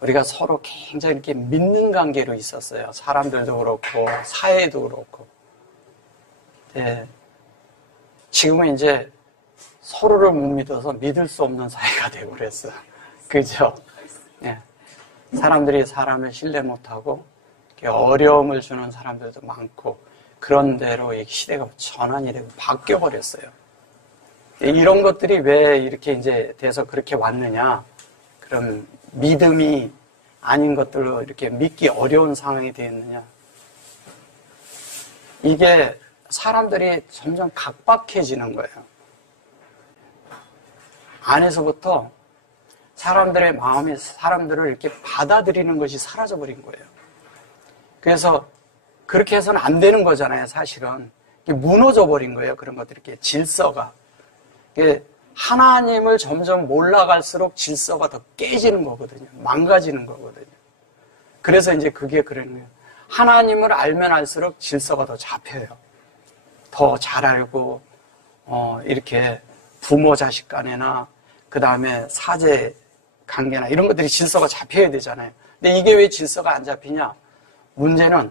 우리가 서로 굉장히 이렇게 믿는 관계로 있었어요. 사람들도 그렇고 사회도 그렇고. 네. 지금은 이제 서로를 못 믿어서 믿을 수 없는 사회가 되고 그랬어. 그죠? 네. 사람들이 사람을 신뢰 못하고 어려움을 주는 사람들도 많고 그런 대로 이 시대가 전환이 되고 바뀌어 버렸어요. 이런 것들이 왜 이렇게 이제 돼서 그렇게 왔느냐? 그럼 믿음이 아닌 것들로 이렇게 믿기 어려운 상황이 되었느냐? 이게 사람들이 점점 각박해지는 거예요. 안에서부터 사람들의 마음이 사람들을 이렇게 받아들이는 것이 사라져버린 거예요. 그래서 그렇게 해서는 안 되는 거잖아요, 사실은. 무너져버린 거예요, 그런 것들이. 이렇게 질서가. 하나님을 점점 몰라갈수록 질서가 더 깨지는 거거든요. 망가지는 거거든요. 그래서 이제 그게 그런 거예요. 하나님을 알면 알수록 질서가 더 잡혀요. 더 잘 알고, 이렇게 부모 자식 간에나, 그 다음에 사제 관계나 이런 것들이 질서가 잡혀야 되잖아요. 근데 이게 왜 질서가 안 잡히냐? 문제는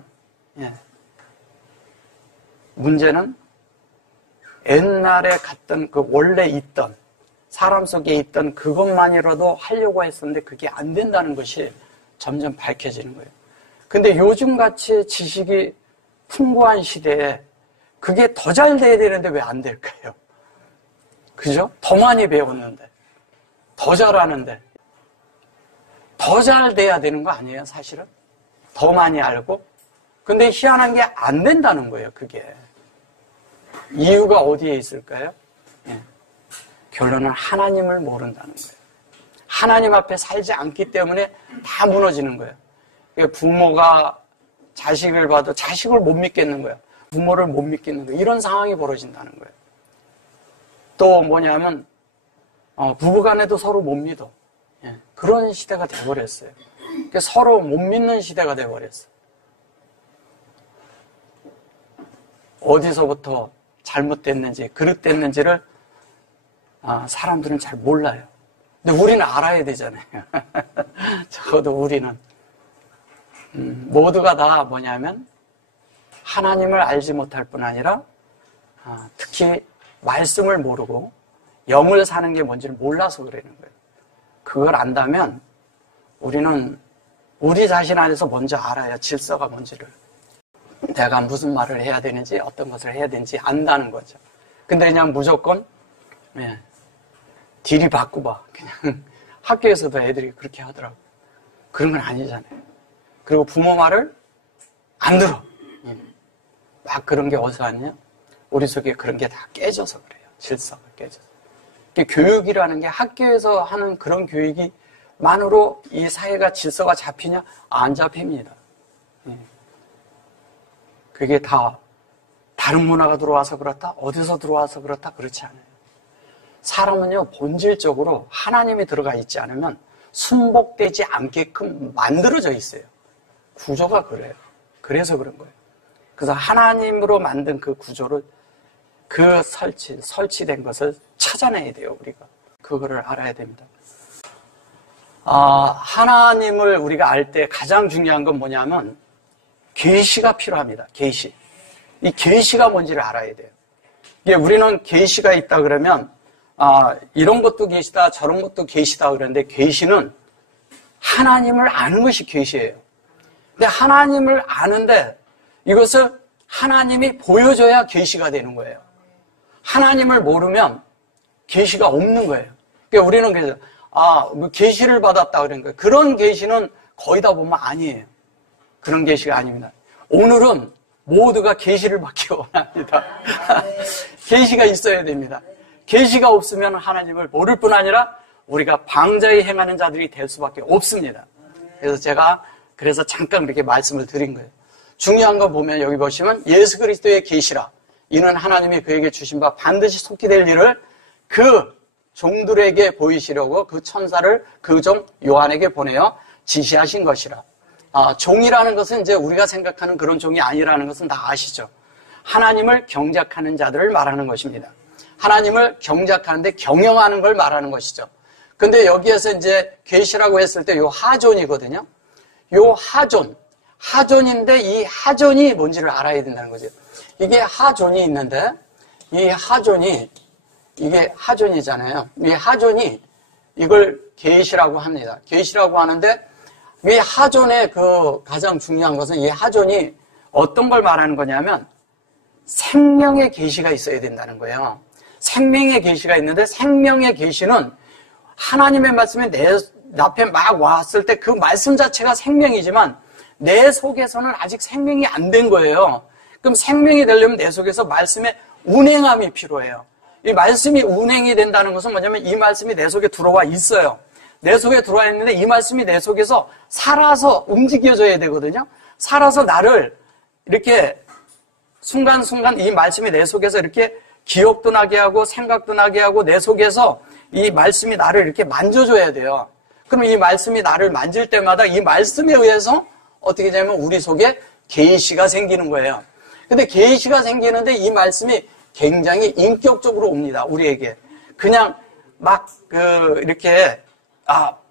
옛날에 갔던 그 원래 있던 사람 속에 있던 그것만이라도 하려고 했었는데 그게 안 된다는 것이 점점 밝혀지는 거예요. 근데 요즘같이 지식이 풍부한 시대에 그게 더 잘 돼야 되는데 왜 안 될까요? 그죠? 더 많이 배웠는데, 더 잘하는데, 더 잘 돼야 되는 거 아니에요, 사실은? 더 많이 알고? 근데 희한한 게 안 된다는 거예요, 그게. 이유가 어디에 있을까요? 결론은 하나님을 모른다는 거예요. 하나님 앞에 살지 않기 때문에 다 무너지는 거예요. 부모가 자식을 봐도 자식을 못 믿겠는 거예요. 부모를 못 믿겠는 거예요. 이런 상황이 벌어진다는 거예요. 또 뭐냐면 부부간에도 서로 못 믿어. 그런 시대가 돼버렸어요. 서로 못 믿는 시대가 돼버렸어요. 어디서부터 잘못됐는지 그릇됐는지를 사람들은 잘 몰라요. 근데 우리는 알아야 되잖아요. 적어도 우리는 모두가 다 뭐냐면 하나님을 알지 못할 뿐 아니라 특히 말씀을 모르고 영을 사는 게 뭔지를 몰라서 그러는 거예요. 그걸 안다면 우리는 우리 자신 안에서 먼저 알아야 질서가 뭔지를, 내가 무슨 말을 해야 되는지 어떤 것을 해야 되는지 안다는 거죠. 근데 그냥 무조건 딜이 바꾸봐. 그냥 학교에서도 애들이 그렇게 하더라고. 그런 건 아니잖아요. 그리고 부모 말을 안 들어. 막 그런 게 어디서 왔냐? 우리 속에 그런 게 다 깨져서 그래요. 질서가 깨져서. 교육이라는 게 학교에서 하는 그런 교육이만으로 이 사회가 질서가 잡히냐? 안 잡힙니다. 그게 다 다른 문화가 들어와서 그렇다? 어디서 들어와서 그렇다? 그렇지 않아요. 사람은요, 본질적으로 하나님이 들어가 있지 않으면 순복되지 않게끔 만들어져 있어요. 구조가 그래요. 그래서 그런 거예요. 그래서 하나님으로 만든 그 구조를, 그 설치된 것을 찾아내야 돼요, 우리가. 그거를 알아야 됩니다. 하나님을 우리가 알 때 가장 중요한 건 뭐냐면, 계시가 필요합니다. 계시. 이 계시가 뭔지를 알아야 돼요. 우리는 계시가 있다 그러면, 이런 것도 계시다, 저런 것도 계시다 그러는데, 계시는 하나님을 아는 것이 계시예요. 근데 하나님을 아는데, 이것을 하나님이 보여줘야 계시가 되는 거예요. 하나님을 모르면 계시가 없는 거예요. 그러니까 우리는 그래서 뭐 계시를 받았다 그런 거예요. 그런 계시는 거의 다 보면 아니에요. 그런 계시가 아닙니다. 오늘은 모두가 계시를 받기 원합니다. 계시가 있어야 됩니다. 계시가 없으면 하나님을 모를 뿐 아니라 우리가 방자히 행하는 자들이 될 수밖에 없습니다. 그래서 제가 잠깐 이렇게 말씀을 드린 거예요. 중요한 거 보면 여기 보시면 예수 그리스도의 계시라, 이는 하나님이 그에게 주신 바 반드시 속히 될 일을 그 종들에게 보이시려고 그 천사를 그 종 요한에게 보내어 지시하신 것이라. 종이라는 것은 이제 우리가 생각하는 그런 종이 아니라는 것은 다 아시죠. 하나님을 경작하는 자들을 말하는 것입니다. 하나님을 경작하는데 경영하는 걸 말하는 것이죠. 근데 여기에서 이제 계시라고 했을 때 요 하존이거든요. 요 하존인데 이 하존이 뭔지를 알아야 된다는 거죠. 이게 하존이 있는데 이 하존이 이게 하존이잖아요. 이 하존이 이걸 계시라고 합니다. 계시라고 하는데 이 하존의 그 가장 중요한 것은 이 하존이 어떤 걸 말하는 거냐면 생명의 계시가 있어야 된다는 거예요. 생명의 계시가 있는데 생명의 계시는 하나님의 말씀이 내 앞에 막 왔을 때 그 말씀 자체가 생명이지만 내 속에서는 아직 생명이 안 된 거예요. 그럼 생명이 되려면 내 속에서 말씀의 운행함이 필요해요. 이 말씀이 운행이 된다는 것은 뭐냐면 이 말씀이 내 속에 들어와 있어요. 내 속에 들어와 있는데 이 말씀이 내 속에서 살아서 움직여져야 되거든요. 살아서 나를 이렇게 순간순간 이 말씀이 내 속에서 이렇게 기억도 나게 하고 생각도 나게 하고 내 속에서 이 말씀이 나를 이렇게 만져줘야 돼요. 그럼 이 말씀이 나를 만질 때마다 이 말씀에 의해서 어떻게 되냐면 우리 속에 계시가 생기는 거예요. 근데 계시가 생기는데 이 말씀이 굉장히 인격적으로 옵니다. 우리에게. 그냥 막 이렇게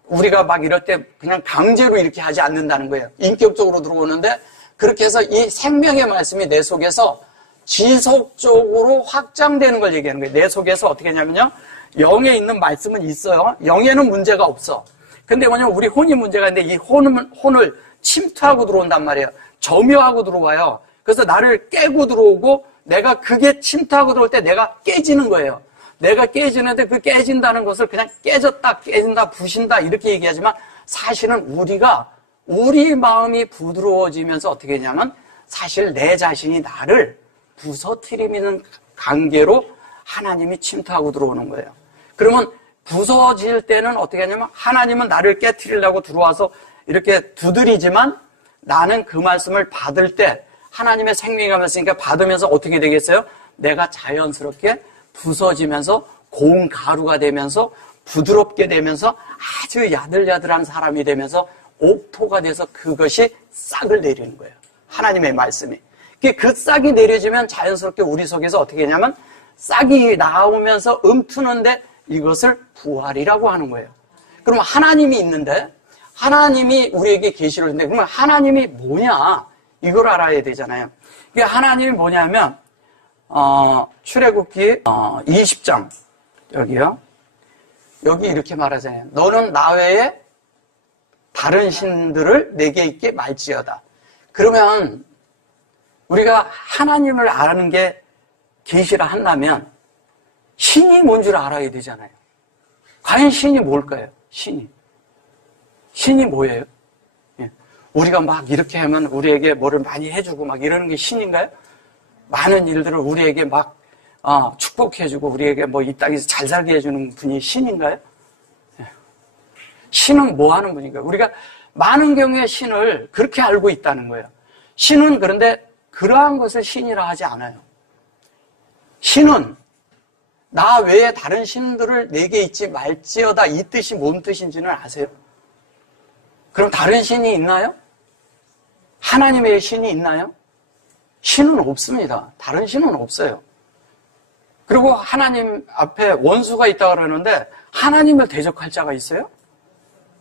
우리가 막 이럴 때 그냥 강제로 이렇게 하지 않는다는 거예요. 인격적으로 들어오는데 그렇게 해서 이 생명의 말씀이 내 속에서 지속적으로 확장되는 걸 얘기하는 거예요. 내 속에서 어떻게 하냐면요. 영에 있는 말씀은 있어요. 영에는 문제가 없어. 근데 뭐냐면 우리 혼이 문제가 있는데 이 혼을 침투하고 들어온단 말이에요. 점유하고 들어와요. 그래서 나를 깨고 들어오고 내가 그게 침투하고 들어올 때 내가 깨지는 거예요. 내가 깨지는데 그 깨진다는 것을 그냥 깨졌다, 깨진다, 부신다 이렇게 얘기하지만 사실은 우리 마음이 부드러워지면서 어떻게 되냐면 사실 내 자신이 나를 부서뜨리는 관계로 하나님이 침투하고 들어오는 거예요. 그러면 부서질 때는 어떻게 하냐면 하나님은 나를 깨트리려고 들어와서 이렇게 두드리지만 나는 그 말씀을 받을 때 하나님의 생명이 가면서니까 받으면서 어떻게 되겠어요? 내가 자연스럽게 부서지면서 고운 가루가 되면서 부드럽게 되면서 아주 야들야들한 사람이 되면서 옥토가 돼서 그것이 싹을 내리는 거예요. 하나님의 말씀이. 그 싹이 내려지면 자연스럽게 우리 속에서 어떻게 하냐면 싹이 나오면서 음투는데 이것을 부활이라고 하는 거예요. 그러면 하나님이 있는데 하나님이 우리에게 계시를 주는데 그러면 하나님이 뭐냐? 이걸 알아야 되잖아요. 이게 하나님이 뭐냐면 출애굽기 20장 여기요. 여기 이렇게 말하잖아요. 너는 나 외에 다른 신들을 내게 있게 말지어다. 그러면 우리가 하나님을 아는 게 계시라 한다면 신이 뭔 줄 알아야 되잖아요. 과연 신이 뭘까요? 신이 뭐예요? 우리가 막 이렇게 하면 우리에게 뭐를 많이 해주고 막 이러는 게 신인가요? 많은 일들을 우리에게 막 축복해주고 우리에게 뭐 이 땅에서 잘 살게 해주는 분이 신인가요? 신은 뭐 하는 분인가요? 우리가 많은 경우에 신을 그렇게 알고 있다는 거예요. 신은 그런데 그러한 것을 신이라 하지 않아요. 신은 나 외에 다른 신들을 내게 있지 말지어다 이 뜻이 뭔 뜻인지는 아세요? 그럼 다른 신이 있나요? 하나님의 신이 있나요? 신은 없습니다. 다른 신은 없어요. 그리고 하나님 앞에 원수가 있다고 그러는데 하나님을 대적할 자가 있어요?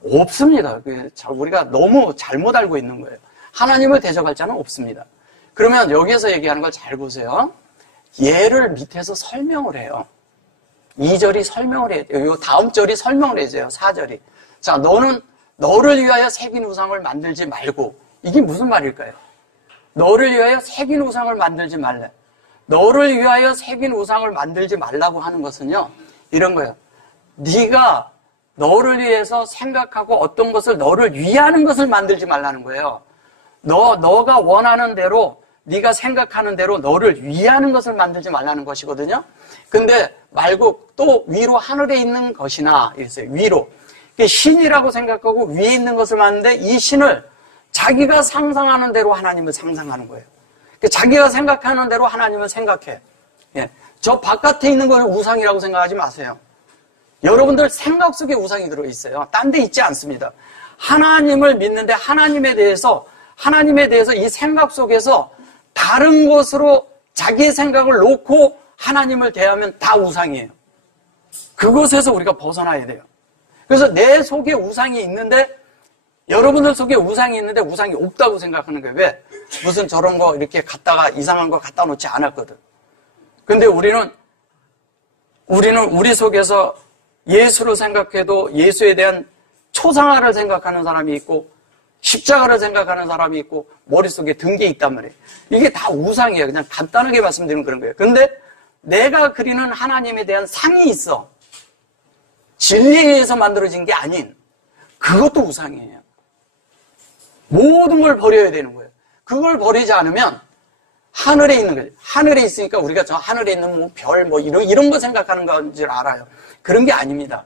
없습니다. 우리가 너무 잘못 알고 있는 거예요. 하나님을 대적할 자는 없습니다. 그러면 여기에서 얘기하는 걸 잘 보세요. 얘를 밑에서 설명을 해요. 2절이 설명을 해요. 요 다음 절이 설명을 해줘요. 4절이. 자, 너를 위하여 새긴 우상을 만들지 말고. 이게 무슨 말일까요? 너를 위하여 새긴 우상을 만들지 말래. 너를 위하여 새긴 우상을 만들지 말라고 하는 것은요. 이런 거예요. 네가 너를 위해서 생각하고 어떤 것을 너를 위하는 것을 만들지 말라는 거예요. 너가 원하는 대로 네가 생각하는 대로 너를 위하는 것을 만들지 말라는 것이거든요. 근데 말고 또 위로 하늘에 있는 것이나 이랬어요. 위로. 신이라고 생각하고 위에 있는 것을 만드는데 이 신을 자기가 상상하는 대로 하나님을 상상하는 거예요. 자기가 생각하는 대로 하나님을 생각해. 저 바깥에 있는 걸 우상이라고 생각하지 마세요. 여러분들 생각 속에 우상이 들어있어요. 딴 데 있지 않습니다. 하나님을 믿는데 하나님에 대해서 이 생각 속에서 다른 것으로 자기의 생각을 놓고 하나님을 대하면 다 우상이에요. 그것에서 우리가 벗어나야 돼요. 그래서 내 속에 우상이 있는데 여러분들 속에 우상이 있는데 우상이 없다고 생각하는 거예요. 왜? 무슨 저런 거 이렇게 갖다가 이상한 거 갖다 놓지 않았거든. 근데 우리는 우리 속에서 예수를 생각해도 예수에 대한 초상화를 생각하는 사람이 있고 십자가를 생각하는 사람이 있고 머릿속에 든 게 있단 말이에요. 이게 다 우상이에요. 그냥 간단하게 말씀드리면 그런 거예요. 근데 내가 그리는 하나님에 대한 상이 있어. 진리에 의해서 만들어진 게 아닌 그것도 우상이에요. 모든 걸 버려야 되는 거예요. 그걸 버리지 않으면 하늘에 있는 거예요. 하늘에 있으니까 우리가 저 하늘에 있는 뭐 별 뭐 이런 거 생각하는 건 줄 알아요. 그런 게 아닙니다.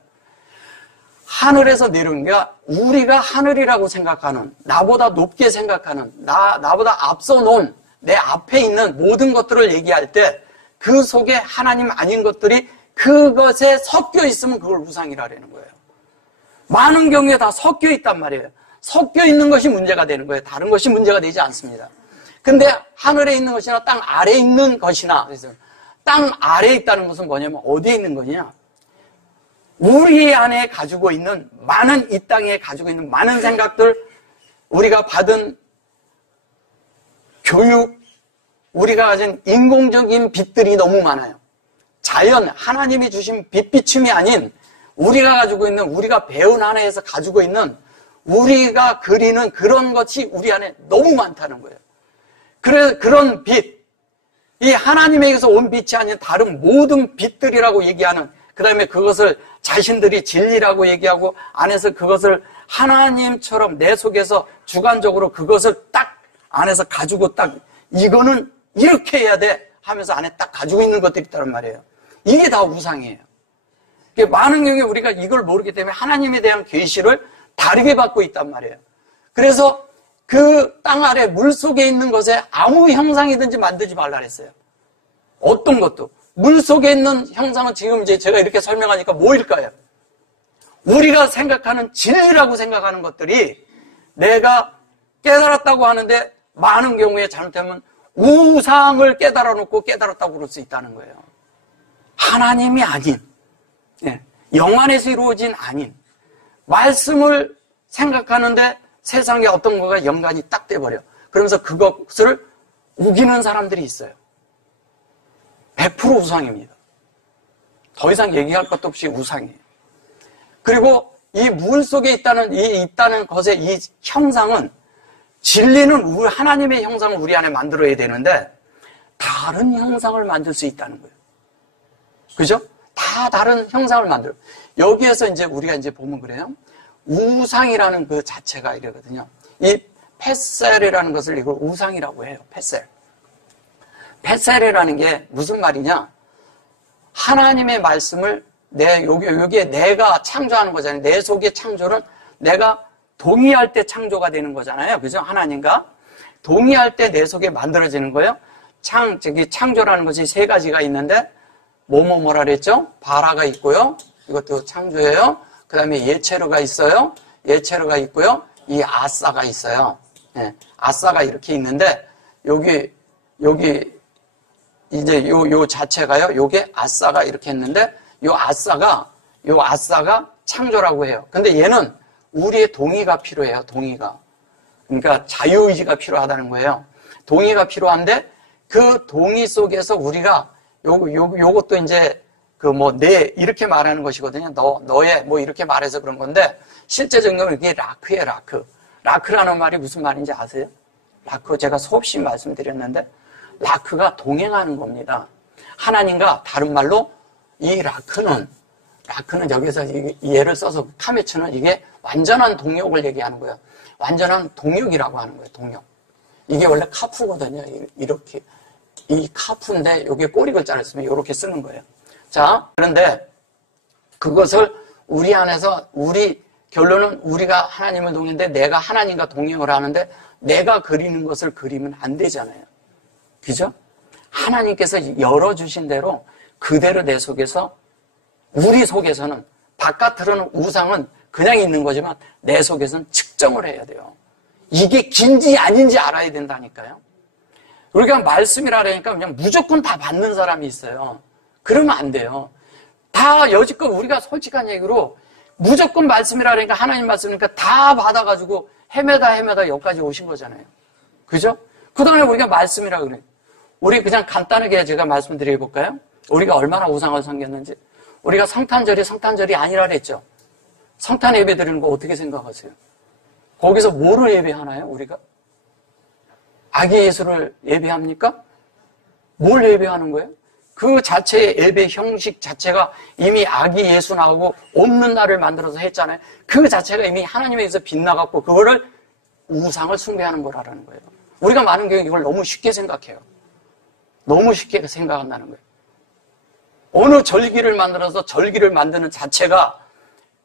하늘에서 내려온 게 우리가 하늘이라고 생각하는, 나보다 높게 생각하는, 나보다 앞서 놓은 내 앞에 있는 모든 것들을 얘기할 때 그 속에 하나님 아닌 것들이 그것에 섞여 있으면 그걸 우상이라는 거예요. 많은 경우에 다 섞여 있단 말이에요. 섞여 있는 것이 문제가 되는 거예요. 다른 것이 문제가 되지 않습니다. 근데 하늘에 있는 것이나 땅 아래에 있는 것이나, 그래서 땅 아래에 있다는 것은 뭐냐면 어디에 있는 거냐? 우리 안에 가지고 있는 많은, 이 땅에 가지고 있는 많은 생각들, 우리가 받은 교육, 우리가 가진 인공적인 빛들이 너무 많아요. 자연, 하나님이 주신 빛비춤이 아닌 우리가 가지고 있는, 우리가 배운 안에서 가지고 있는, 우리가 그리는 그런 것이 우리 안에 너무 많다는 거예요. 그런 빛, 이 하나님에게서 온 빛이 아닌 다른 모든 빛들이라고 얘기하는, 그 다음에 그것을 자신들이 진리라고 얘기하고 안에서 그것을 하나님처럼 내 속에서 주관적으로 그것을 딱 안에서 가지고 딱 이거는 이렇게 해야 돼 하면서 안에 딱 가지고 있는 것들이 있다는 말이에요. 이게 다 우상이에요. 많은 경우에 우리가 이걸 모르기 때문에 하나님에 대한 계시를 다르게 받고 있단 말이에요. 그래서 그 땅 아래 물 속에 있는 것에 아무 형상이든지 만들지 말라 그랬어요. 어떤 것도. 물 속에 있는 형상은 지금 이제 제가 이렇게 설명하니까 뭐일까요? 우리가 생각하는 진리라고 생각하는 것들이 내가 깨달았다고 하는데 많은 경우에 잘못하면 우상을 깨달아 놓고 깨달았다고 그럴 수 있다는 거예요. 하나님이 아닌, 영 안에서 이루어진 아닌, 말씀을 생각하는데 세상에 어떤 거가 연관이 딱 돼버려. 그러면서 그것을 우기는 사람들이 있어요. 100% 우상입니다. 더 이상 얘기할 것도 없이 우상이에요. 그리고 이 물 속에 있다는 것의 이 형상은, 진리는 하나님의 형상을 우리 안에 만들어야 되는데 다른 형상을 만들 수 있다는 거예요. 그죠? 다 다른 형상을 만들어요. 여기에서 이제 우리가 이제 보면 그래요. 우상이라는 그 자체가 이러거든요. 이 펫셀이라는 것을 이걸 우상이라고 해요. 펫셀. 펫셀이라는 게 무슨 말이냐? 하나님의 말씀을 여기에 내가 창조하는 거잖아요. 내 속의 창조는 내가 동의할 때 창조가 되는 거잖아요. 그죠? 하나님과 동의할 때 내 속에 만들어지는 거예요. 창조라는 것이 세 가지가 있는데 뭐라 그랬죠? 바라가 있고요. 이것도 창조예요. 그 다음에 예체로가 있어요. 예체로가 있고요. 이 아싸가 있어요. 아싸가 이렇게 있는데 여기 이제 요 자체가요. 요게 아싸가 이렇게 했는데 요 아싸가 창조라고 해요. 근데 얘는 우리의 동의가 필요해요. 동의가. 그러니까 자유의지가 필요하다는 거예요. 동의가 필요한데 그 동의 속에서 우리가 요것도 이제 이렇게 말하는 것이거든요. 너의 이렇게 말해서 그런 건데 실제적으로 이게 라크예요. 라크라는 말이 무슨 말인지 아세요? 라크 제가 수없이 말씀드렸는데 라크가 동행하는 겁니다. 하나님과 다른 말로 이 라크는 여기서 예를 써서 카메츠는 이게 완전한 동역을 얘기하는 거예요. 완전한 동역이라고 하는 거예요. 동역. 이게 원래 카프거든요. 이렇게 이 카프인데 여기에 꼬리 글자를 쓰면 이렇게 쓰는 거예요. 자, 그런데 그것을 우리 안에서 결론은 우리가 하나님을 동행인데 내가 하나님과 동행을 하는데 내가 그리는 것을 그리면 안 되잖아요. 그죠? 하나님께서 열어주신 대로 그대로 내 속에서 우리 속에서는 바깥으로는 우상은 그냥 있는 거지만 내 속에서는 측정을 해야 돼요. 이게 긴지 아닌지 알아야 된다니까요. 우리가 말씀이라 그러니까 그냥 무조건 다 받는 사람이 있어요. 그러면 안 돼요. 다 여지껏 우리가 솔직한 얘기로 무조건 말씀이라 그러니까 하나님 말씀이니까 다 받아가지고 헤매다 여기까지 오신 거잖아요. 그죠? 그동안에 우리가 말씀이라 그래요. 우리 그냥 간단하게 제가 말씀드려볼까요? 우리가 얼마나 우상을 섬겼는지. 우리가 성탄절이 아니라 그랬죠. 성탄 예배 드리는 거 어떻게 생각하세요? 거기서 뭐를 예배하나요, 우리가? 아기 예수를 예배합니까? 뭘 예배하는 거예요? 그 자체의 예배 형식 자체가 이미 아기 예수 나오고 없는 날을 만들어서 했잖아요. 그 자체가 이미 하나님에게서 빗나갔고 그거를 우상을 숭배하는 거라는 거예요. 우리가 많은 경우 이걸 너무 쉽게 생각해요. 너무 쉽게 생각한다는 거예요. 어느 절기를 만들어서 절기를 만드는 자체가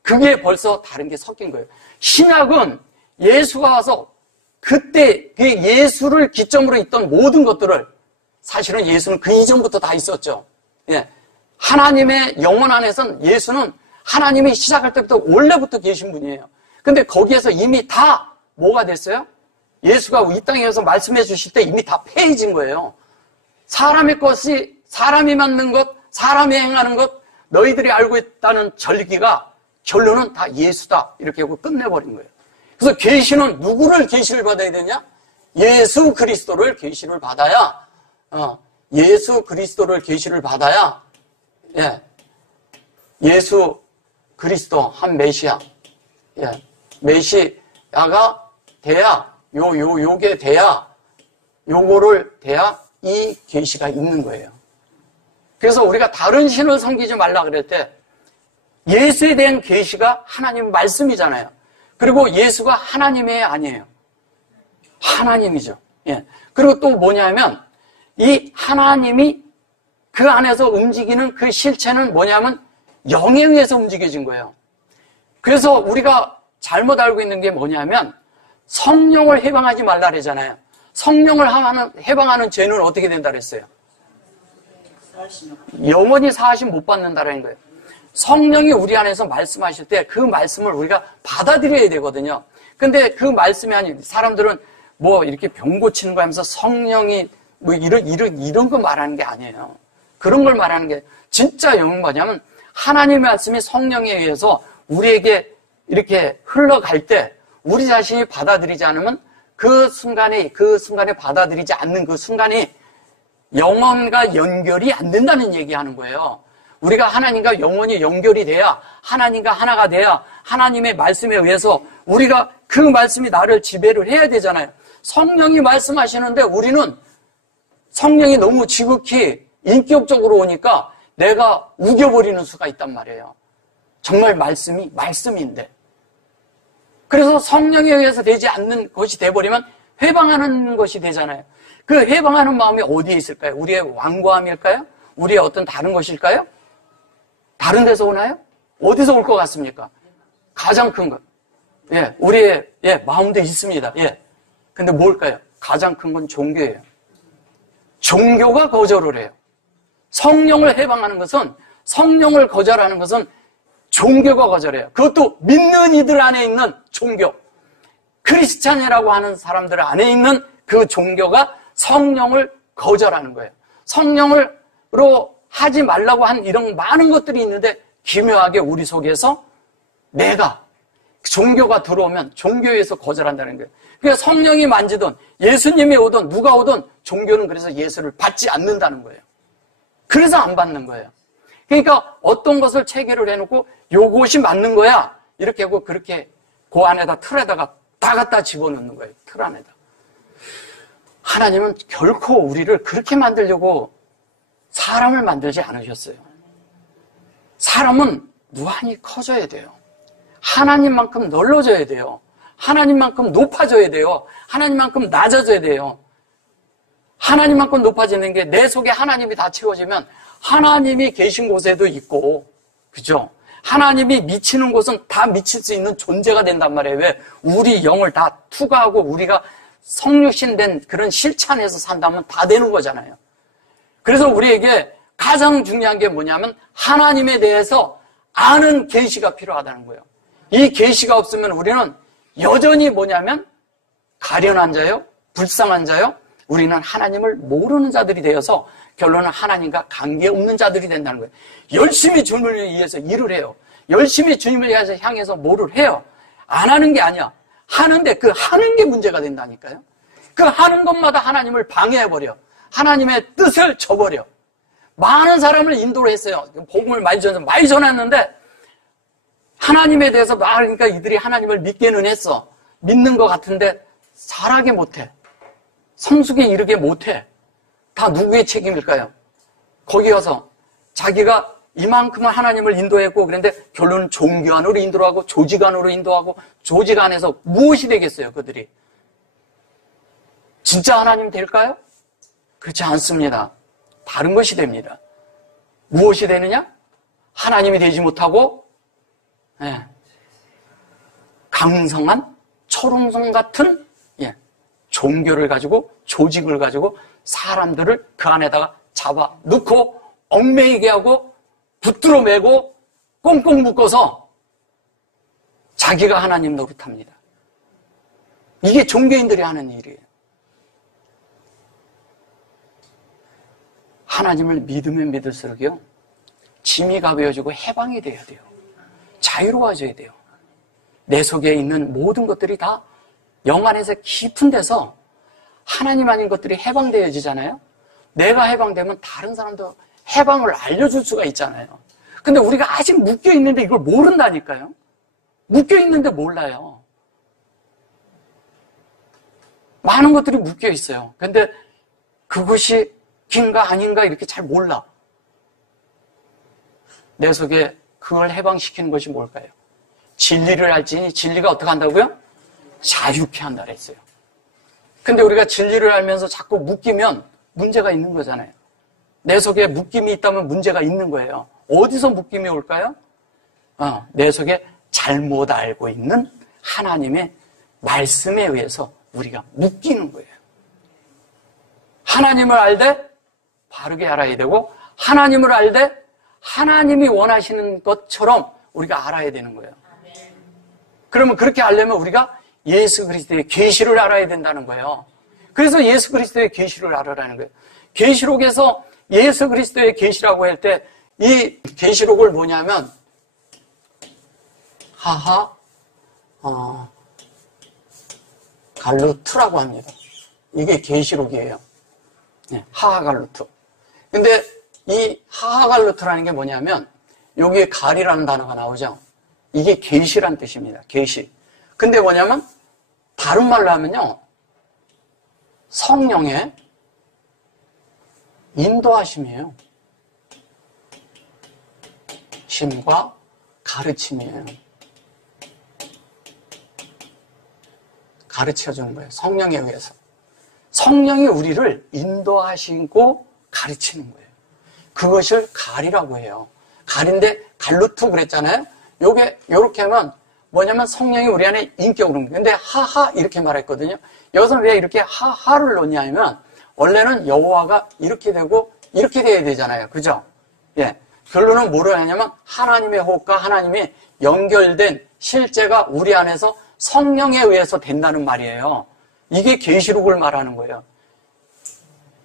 그게 벌써 다른 게 섞인 거예요. 신약은 예수가 와서 그때 그 예수를 기점으로 있던 모든 것들을 사실은 예수는 그 이전부터 다 있었죠. 예. 하나님의 영혼 안에선 예수는 하나님이 시작할 때부터 원래부터 계신 분이에요. 근데 거기에서 이미 다 뭐가 됐어요? 예수가 이 땅에서 말씀해 주실 때 이미 다 폐해진 거예요. 사람의 것이 사람이 만든 것, 사람이 행하는 것, 너희들이 알고 있다는 절기가 결론은 다 예수다. 이렇게 하고 끝내버린 거예요. 그래서 계시는 누구를 계시를 받아야 되냐? 예수 그리스도를 계시를 받아야 예수 그리스도를 계시를 받아야 예. 예수 그리스도 한 메시아 예. 메시아가 돼야 요게 돼야 요거를 돼야 이 계시가 있는 거예요. 그래서 우리가 다른 신을 섬기지 말라 그럴 때 예수에 대한 계시가 하나님 말씀이잖아요. 그리고 예수가 하나님의 아니에요. 하나님이죠. 예. 그리고 또 뭐냐면 이 하나님이 그 안에서 움직이는 그 실체는 뭐냐면 영에 의해서 움직여진 거예요. 그래서 우리가 잘못 알고 있는 게 뭐냐면 성령을 해방하지 말라 그러잖아요. 성령을 해방하는 죄는 어떻게 된다 그랬어요? 영원히 사하심 못 받는다라는 거예요. 성령이 우리 안에서 말씀하실 때 그 말씀을 우리가 받아들여야 되거든요. 근데 그 말씀이 아닌 사람들은 뭐 이렇게 병 고치는 거 하면서 성령이 뭐 이런 거 말하는 게 아니에요. 그런 걸 말하는 게 진짜 영은 뭐냐면 하나님의 말씀이 성령에 의해서 우리에게 이렇게 흘러갈 때 우리 자신이 받아들이지 않으면 그 순간에 받아들이지 않는 그 순간이 영혼과 연결이 안 된다는 얘기하는 거예요. 우리가 하나님과 영혼이 연결이 돼야 하나님과 하나가 돼야 하나님의 말씀에 의해서 우리가 그 말씀이 나를 지배를 해야 되잖아요. 성령이 말씀하시는데 우리는 성령이 너무 지극히 인격적으로 오니까 내가 우겨버리는 수가 있단 말이에요. 정말 말씀이 말씀인데. 그래서 성령에 의해서 되지 않는 것이 돼버리면 회방하는 것이 되잖아요. 그 회방하는 마음이 어디에 있을까요? 우리의 완고함일까요? 우리의 어떤 다른 것일까요? 다른 데서 오나요? 어디서 올 것 같습니까? 가장 큰 것. 예, 우리의 마음도 있습니다. 예. 근데 뭘까요? 가장 큰 건 종교예요. 종교가 거절을 해요. 성령을 해방하는 것은, 성령을 거절하는 것은 종교가 거절해요. 그것도 믿는 이들 안에 있는 종교. 크리스찬이라고 하는 사람들 안에 있는 그 종교가 성령을 거절하는 거예요. 성령으로 하지 말라고 한 이런 많은 것들이 있는데 기묘하게 우리 속에서 내가 종교가 들어오면 종교에서 거절한다는 거예요. 그러니까 성령이 만지든 예수님이 오든 누가 오든 종교는 그래서 예수를 받지 않는다는 거예요. 그래서 안 받는 거예요. 그러니까 어떤 것을 체계를 해놓고 요것이 맞는 거야 이렇게 하고 그렇게 그 안에다 틀에다가 다 갖다 집어넣는 거예요. 틀 안에다. 하나님은 결코 우리를 그렇게 만들려고 사람을 만들지 않으셨어요. 사람은 무한히 커져야 돼요. 하나님만큼 넓어져야 돼요. 하나님만큼 높아져야 돼요. 하나님만큼 낮아져야 돼요. 하나님만큼 높아지는 게 내 속에 하나님이 다 채워지면 하나님이 계신 곳에도 있고, 그죠? 하나님이 미치는 곳은 다 미칠 수 있는 존재가 된단 말이에요. 왜? 우리 영을 다 투과하고 우리가 성육신된 그런 실체 안에서 산다면 다 되는 거잖아요. 그래서 우리에게 가장 중요한 게 뭐냐면 하나님에 대해서 아는 계시가 필요하다는 거예요. 이 계시가 없으면 우리는 여전히 뭐냐면 가련한 자요, 불쌍한 자요, 우리는 하나님을 모르는 자들이 되어서 결론은 하나님과 관계없는 자들이 된다는 거예요. 열심히 주님을 위해서 일을 해요. 열심히 주님을 위해서 향해서 뭐를 해요. 안 하는 게 아니야. 하는데 그 하는 게 문제가 된다니까요. 그 하는 것마다 하나님을 방해해버려. 하나님의 뜻을 저버려. 많은 사람을 인도를 했어요. 복음을 많이 전했는데 하나님에 대해서 말하니까 이들이 하나님을 믿기는 했어. 믿는 것 같은데 살아게 못해. 성숙에 이르게 못해. 다 누구의 책임일까요? 거기 가서 자기가 이만큼은 하나님을 인도했고 그런데 결론은 종교 안으로 인도하고 조직 안으로 인도하고 조직 안에서 무엇이 되겠어요, 그들이? 진짜 하나님 될까요? 그렇지 않습니다. 다른 것이 됩니다. 무엇이 되느냐? 하나님이 되지 못하고 강성한 초롱성 같은 종교를 가지고 조직을 가지고 사람들을 그 안에다가 잡아 넣고 얽매이게 하고 붙들어 매고 꽁꽁 묶어서 자기가 하나님 노릇합니다. 이게 종교인들이 하는 일이에요. 하나님을 믿으면 믿을수록요, 짐이 가벼워지고 해방이 돼야 돼요. 자유로워져야 돼요. 내 속에 있는 모든 것들이 다 영 안에서 깊은 데서 하나님 아닌 것들이 해방되어지잖아요. 내가 해방되면 다른 사람도 해방을 알려줄 수가 있잖아요. 근데 우리가 아직 묶여있는데 이걸 모른다니까요. 묶여있는데 몰라요. 많은 것들이 묶여있어요. 근데 그것이 긴가 아닌가 이렇게 잘 몰라. 내 속에 그걸 해방시키는 것이 뭘까요? 진리를 알지니 진리가 어떻게 한다고요? 자유케 한다 그랬어요. 근데 우리가 진리를 알면서 자꾸 묶이면 문제가 있는 거잖아요. 내 속에 묶임이 있다면 문제가 있는 거예요. 어디서 묶임이 올까요? 내 속에 잘못 알고 있는 하나님의 말씀에 의해서 우리가 묶이는 거예요. 하나님을 알되 바르게 알아야 되고 하나님을 알되 하나님이 원하시는 것처럼 우리가 알아야 되는 거예요. 그러면 그렇게 알려면 우리가 예수 그리스도의 계시를 알아야 된다는 거예요. 그래서 예수 그리스도의 계시를 알아라는 거예요. 계시록에서 예수 그리스도의 계시라고 할 때 이 계시록을 뭐냐면 갈루트라고 합니다. 이게 계시록이에요. 하하갈루트. 근데 이 하하갈루트라는 게 뭐냐면 여기에 갈이라는 단어가 나오죠. 이게 계시란 뜻입니다. 계시. 근데 뭐냐면 다른 말로 하면요, 성령의 인도하심이에요. 심과 가르침이에요. 가르쳐주는 거예요. 성령에 의해서. 성령이 우리를 인도하시고 가르치는 거예요. 그것을 갈이라고 해요. 갈인데 갈루트 그랬잖아요. 요게 요렇게 하면 뭐냐면 성령이 우리 안에 인격으로. 근데 하하 이렇게 말했거든요. 여기서는 왜 이렇게 하하를 넣냐 하면 원래는 여호와가 이렇게 되고 이렇게 돼야 되잖아요. 그죠? 예. 결론은 뭐를 하냐면 하나님의 호흡과 하나님이 연결된 실제가 우리 안에서 성령에 의해서 된다는 말이에요. 이게 계시록을 말하는 거예요.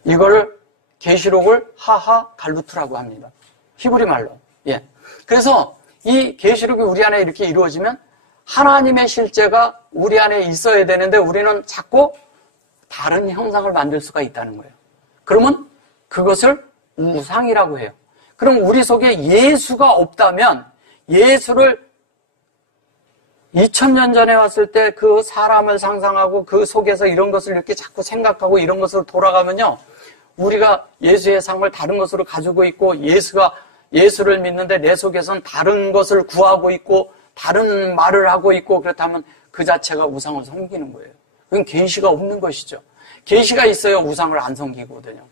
이거를 계시록을 하하 갈루트라고 합니다. 히브리 말로. 예. 그래서 이 계시록이 우리 안에 이렇게 이루어지면 하나님의 실제가 우리 안에 있어야 되는데 우리는 자꾸 다른 형상을 만들 수가 있다는 거예요. 그러면 그것을 우상이라고 해요. 그럼 우리 속에 예수가 없다면 예수를 2000년 전에 왔을 때 그 사람을 상상하고 그 속에서 이런 것을 이렇게 자꾸 생각하고 이런 것으로 돌아가면요, 우리가 예수의 삶을 다른 것으로 가지고 있고 예수를 믿는데 내 속에선 다른 것을 구하고 있고 다른 말을 하고 있고 그렇다면 그 자체가 우상을 섬기는 거예요. 그건 계시가 없는 것이죠. 계시가 있어야 우상을 안 섬기거든요.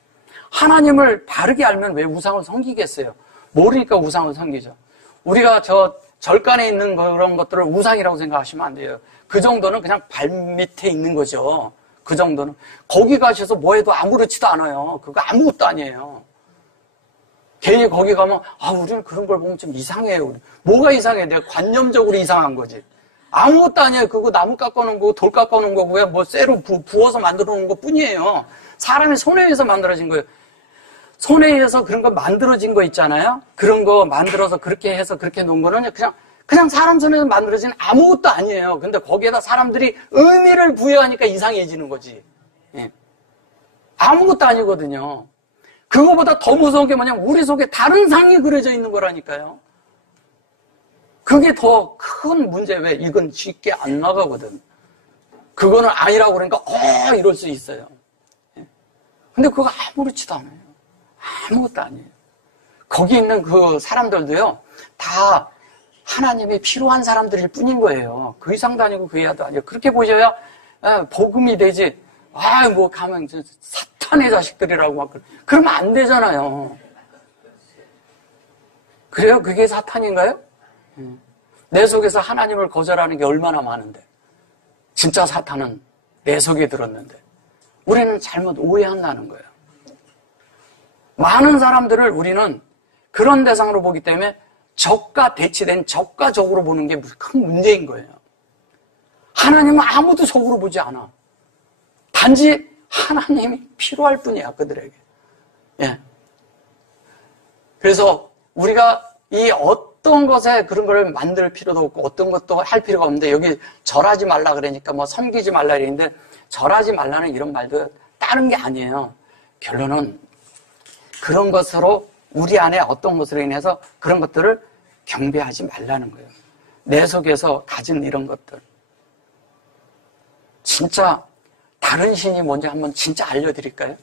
하나님을 바르게 알면 왜 우상을 섬기겠어요? 모르니까 우상을 섬기죠. 우리가 절간에 있는 그런 것들을 우상이라고 생각하시면 안 돼요. 그 정도는 그냥 발밑에 있는 거죠. 그 정도는. 거기 가셔서 뭐 해도 아무렇지도 않아요. 그거 아무것도 아니에요. 괜히 거기 가면 우리는 그런 걸 보면 좀 이상해요. 뭐가 이상해? 내가 관념적으로 이상한 거지. 아무것도 아니에요. 그거 나무 깎아놓은 거고 돌 깎아놓은 거고요. 뭐 쇠로 부어서 만들어 놓은 것 뿐이에요. 사람이 손에 의해서 만들어진 거예요. 손에 의해서 그런 거 만들어진 거 있잖아요. 그런 거 만들어서 그렇게 해서 그렇게 놓은 거는 그냥 사람 손에서 만들어진 아무것도 아니에요. 근데 거기에다 사람들이 의미를 부여하니까 이상해지는 거지. 예. 아무것도 아니거든요. 그거보다 더 무서운 게 뭐냐면 우리 속에 다른 상이 그려져 있는 거라니까요. 그게 더 큰 문제. 왜? 이건 쉽게 안 나가거든. 그거는 아니라고 그러니까 이럴 수 있어요. 예. 근데 그거 아무렇지도 않아요. 아무것도 아니에요. 거기 있는 그 사람들도요, 다 하나님이 필요한 사람들일 뿐인 거예요. 그 이상도 아니고 그 이하도 아니고. 그렇게 보셔야 복음이 되지. 뭐 가면 사탄의 자식들이라고 막 그러면 안 되잖아요. 그래요? 그게 사탄인가요? 내 속에서 하나님을 거절하는 게 얼마나 많은데. 진짜 사탄은 내 속에 들었는데. 우리는 잘못 오해한다는 거예요. 많은 사람들을 우리는 그런 대상으로 보기 때문에 적과 대치된 적과 적으로 보는 게 큰 문제인 거예요. 하나님은 아무도 적으로 보지 않아. 단지 하나님이 필요할 뿐이야, 그들에게. 예. 그래서 우리가 이 어떤 것에 그런 걸 만들 필요도 없고 어떤 것도 할 필요가 없는데 여기 절하지 말라 그러니까 뭐 섬기지 말라 그러는데 절하지 말라는 이런 말도 다른 게 아니에요. 결론은 그런 것으로 우리 안에 어떤 것으로 인해서 그런 것들을 경배하지 말라는 거예요. 내 속에서 가진 이런 것들. 진짜 다른 신이 뭔지 한번 진짜 알려드릴까요?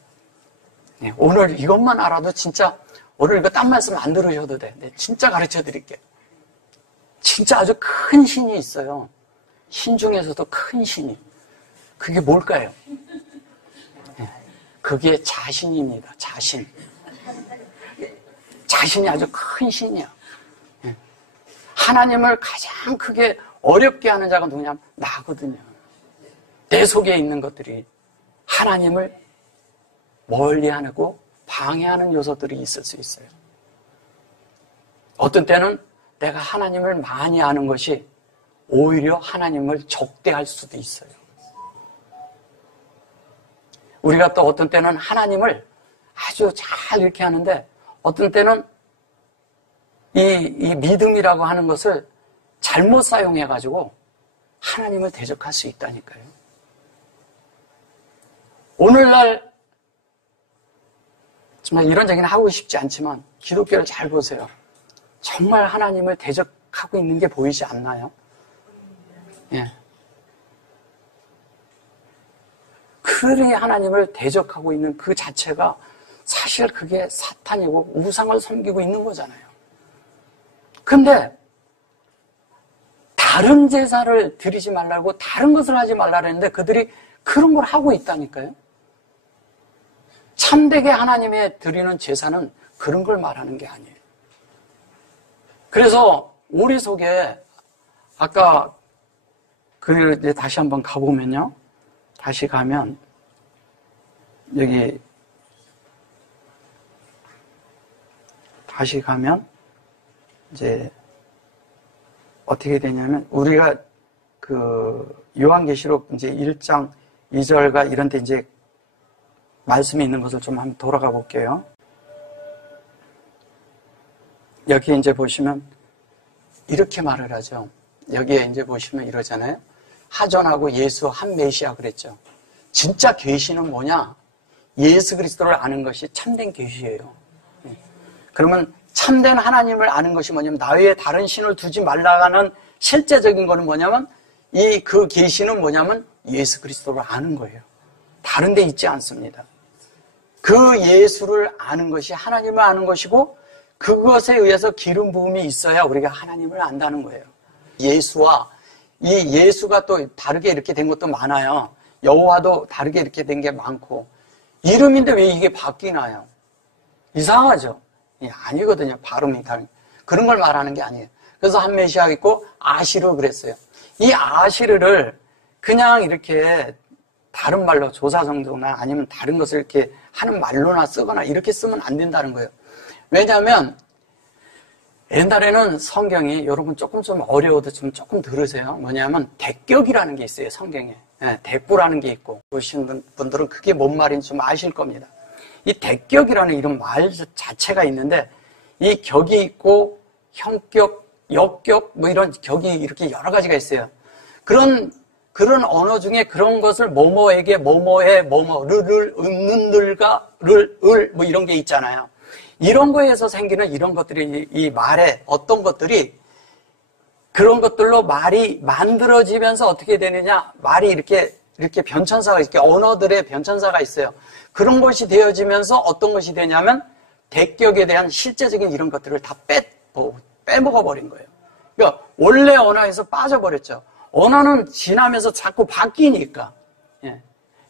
네, 오늘 이것만 알아도 진짜 오늘 이거 딴 말씀 안 들으셔도 돼. 네, 진짜 가르쳐 드릴게요. 진짜 아주 큰 신이 있어요. 신 중에서도 큰 신이. 그게 뭘까요? 네, 그게 자신입니다. 자신. 자신이 아주 큰 신이야. 하나님을 가장 크게 어렵게 하는 자가 누구냐면 나거든요. 내 속에 있는 것들이 하나님을 멀리하고 방해하는 요소들이 있을 수 있어요. 어떤 때는 내가 하나님을 많이 아는 것이 오히려 하나님을 적대할 수도 있어요. 우리가 또 어떤 때는 하나님을 아주 잘 이렇게 하는데 어떤 때는 이 믿음이라고 하는 것을 잘못 사용해가지고 하나님을 대적할 수 있다니까요. 오늘날 정말 이런 얘기는 하고 싶지 않지만 기독교를 잘 보세요. 정말 하나님을 대적하고 있는 게 보이지 않나요? 예. 그들이 하나님을 대적하고 있는 그 자체가 사실 그게 사탄이고 우상을 섬기고 있는 거잖아요. 근데 다른 제사를 드리지 말라고 다른 것을 하지 말라고 했는데 그들이 그런 걸 하고 있다니까요. 참되게 하나님에 드리는 제사는 그런 걸 말하는 게 아니에요. 그래서 우리 속에 아까 다시 한번 가보면요. 다시 가면 여기 다시 가면 이제 어떻게 되냐면 우리가 그 요한계시록 이제 1장 2절과 이런 데 이제 말씀이 있는 것을 좀 한번 돌아가 볼게요. 여기 이제 보시면 이렇게 말을 하죠. 여기에 이제 보시면 이러잖아요. 하전하고 예수 한 메시아 그랬죠. 진짜 계시는 뭐냐? 예수 그리스도를 아는 것이 참된 계시예요. 그러면 참된 하나님을 아는 것이 뭐냐면 나 외에 다른 신을 두지 말라는 실제적인 거는 뭐냐면 그 계시는 뭐냐면 예수 그리스도를 아는 거예요. 다른 데 있지 않습니다. 그 예수를 아는 것이 하나님을 아는 것이고 그것에 의해서 기름 부음이 있어야 우리가 하나님을 안다는 거예요. 예수와 이 예수가 또 다르게 이렇게 된 것도 많아요. 여호와도 다르게 이렇게 된 게 많고 이름인데 왜 이게 바뀌나요? 이상하죠? 아니거든요. 발음이 다른 그런 걸 말하는 게 아니에요. 그래서 한 메시아 있고 아시르 그랬어요. 이 아시르를 그냥 이렇게 다른 말로 조사성조나 아니면 다른 것을 이렇게 하는 말로나 쓰거나 이렇게 쓰면 안 된다는 거예요. 왜냐하면 옛날에는 성경이 여러분 조금 좀 어려워도 조금 들으세요. 뭐냐면 대격이라는 게 있어요. 성경에. 대꾸라는 게 있고 보신 분들은 그게 뭔 말인지 좀 아실 겁니다. 이 대격이라는 이런 말 자체가 있는데 이 격이 있고 형격, 역격 뭐 이런 격이 이렇게 여러 가지가 있어요. 그런 언어 중에 그런 것을 뭐뭐에게 뭐뭐에 뭐뭐 르를 은는들가 를 뭐 이런 게 있잖아요. 이런 거에서 생기는 이런 것들이 이 말에 어떤 것들이 그런 것들로 말이 만들어지면서 어떻게 되느냐? 말이 이렇게 변천사가 이렇게 언어들의 변천사가 있어요. 그런 것이 되어지면서 어떤 것이 되냐면 대격에 대한 실제적인 이런 것들을 다 빼먹어 버린 거예요. 그러니까 원래 언어에서 빠져버렸죠. 언어는 지나면서 자꾸 바뀌니까. 예.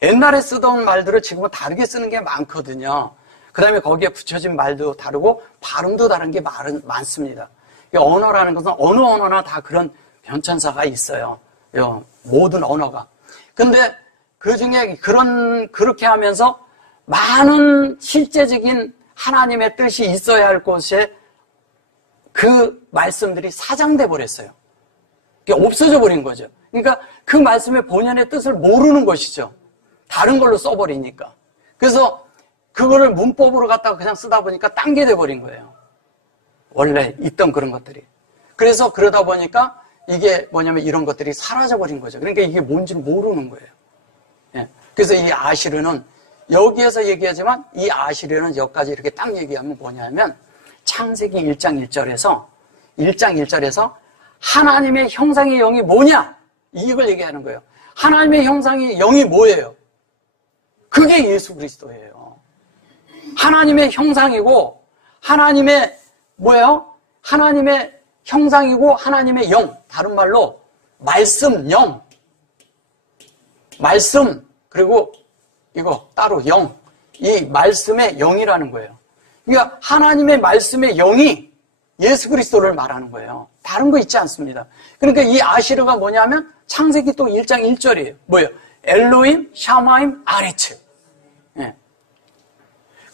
옛날에 쓰던 말들을 지금은 다르게 쓰는 게 많거든요. 그 다음에 거기에 붙여진 말도 다르고 발음도 다른 게 많습니다. 언어라는 것은 어느 언어나 다 그런 변천사가 있어요. 모든 언어가. 근데 그 중에 그렇게 하면서 많은 실제적인 하나님의 뜻이 있어야 할 곳에 그 말씀들이 사장돼 버렸어요. 없어져 버린 거죠. 그러니까 그 말씀의 본연의 뜻을 모르는 것이죠. 다른 걸로 써버리니까. 그래서 그거를 문법으로 갖다가 그냥 쓰다 보니까 딴 게 돼버린 거예요. 원래 있던 그런 것들이. 그래서 그러다 보니까 이게 뭐냐면 이런 것들이 사라져버린 거죠. 그러니까 이게 뭔지를 모르는 거예요. 예. 그래서 이 아시르는 여기에서 얘기하지만 이 아시르는 여기까지 이렇게 딱 얘기하면 뭐냐면 창세기 1장 1절에서 하나님의 형상의 영이 뭐냐? 이걸 얘기하는 거예요. 하나님의 형상의 영이 뭐예요? 그게 예수 그리스도예요. 하나님의 형상이고 하나님의 뭐예요? 하나님의 형상이고 하나님의 영. 다른 말로 말씀, 영. 말씀 그리고 이거 따로 영. 이 말씀의 영이라는 거예요. 그러니까 하나님의 말씀의 영이 예수 그리스도를 말하는 거예요. 다른 거 있지 않습니다. 그러니까 이 아시르가 뭐냐면 창세기 또 1장 1절이에요. 뭐예요? 엘로임, 샤마임, 아레츠. 예.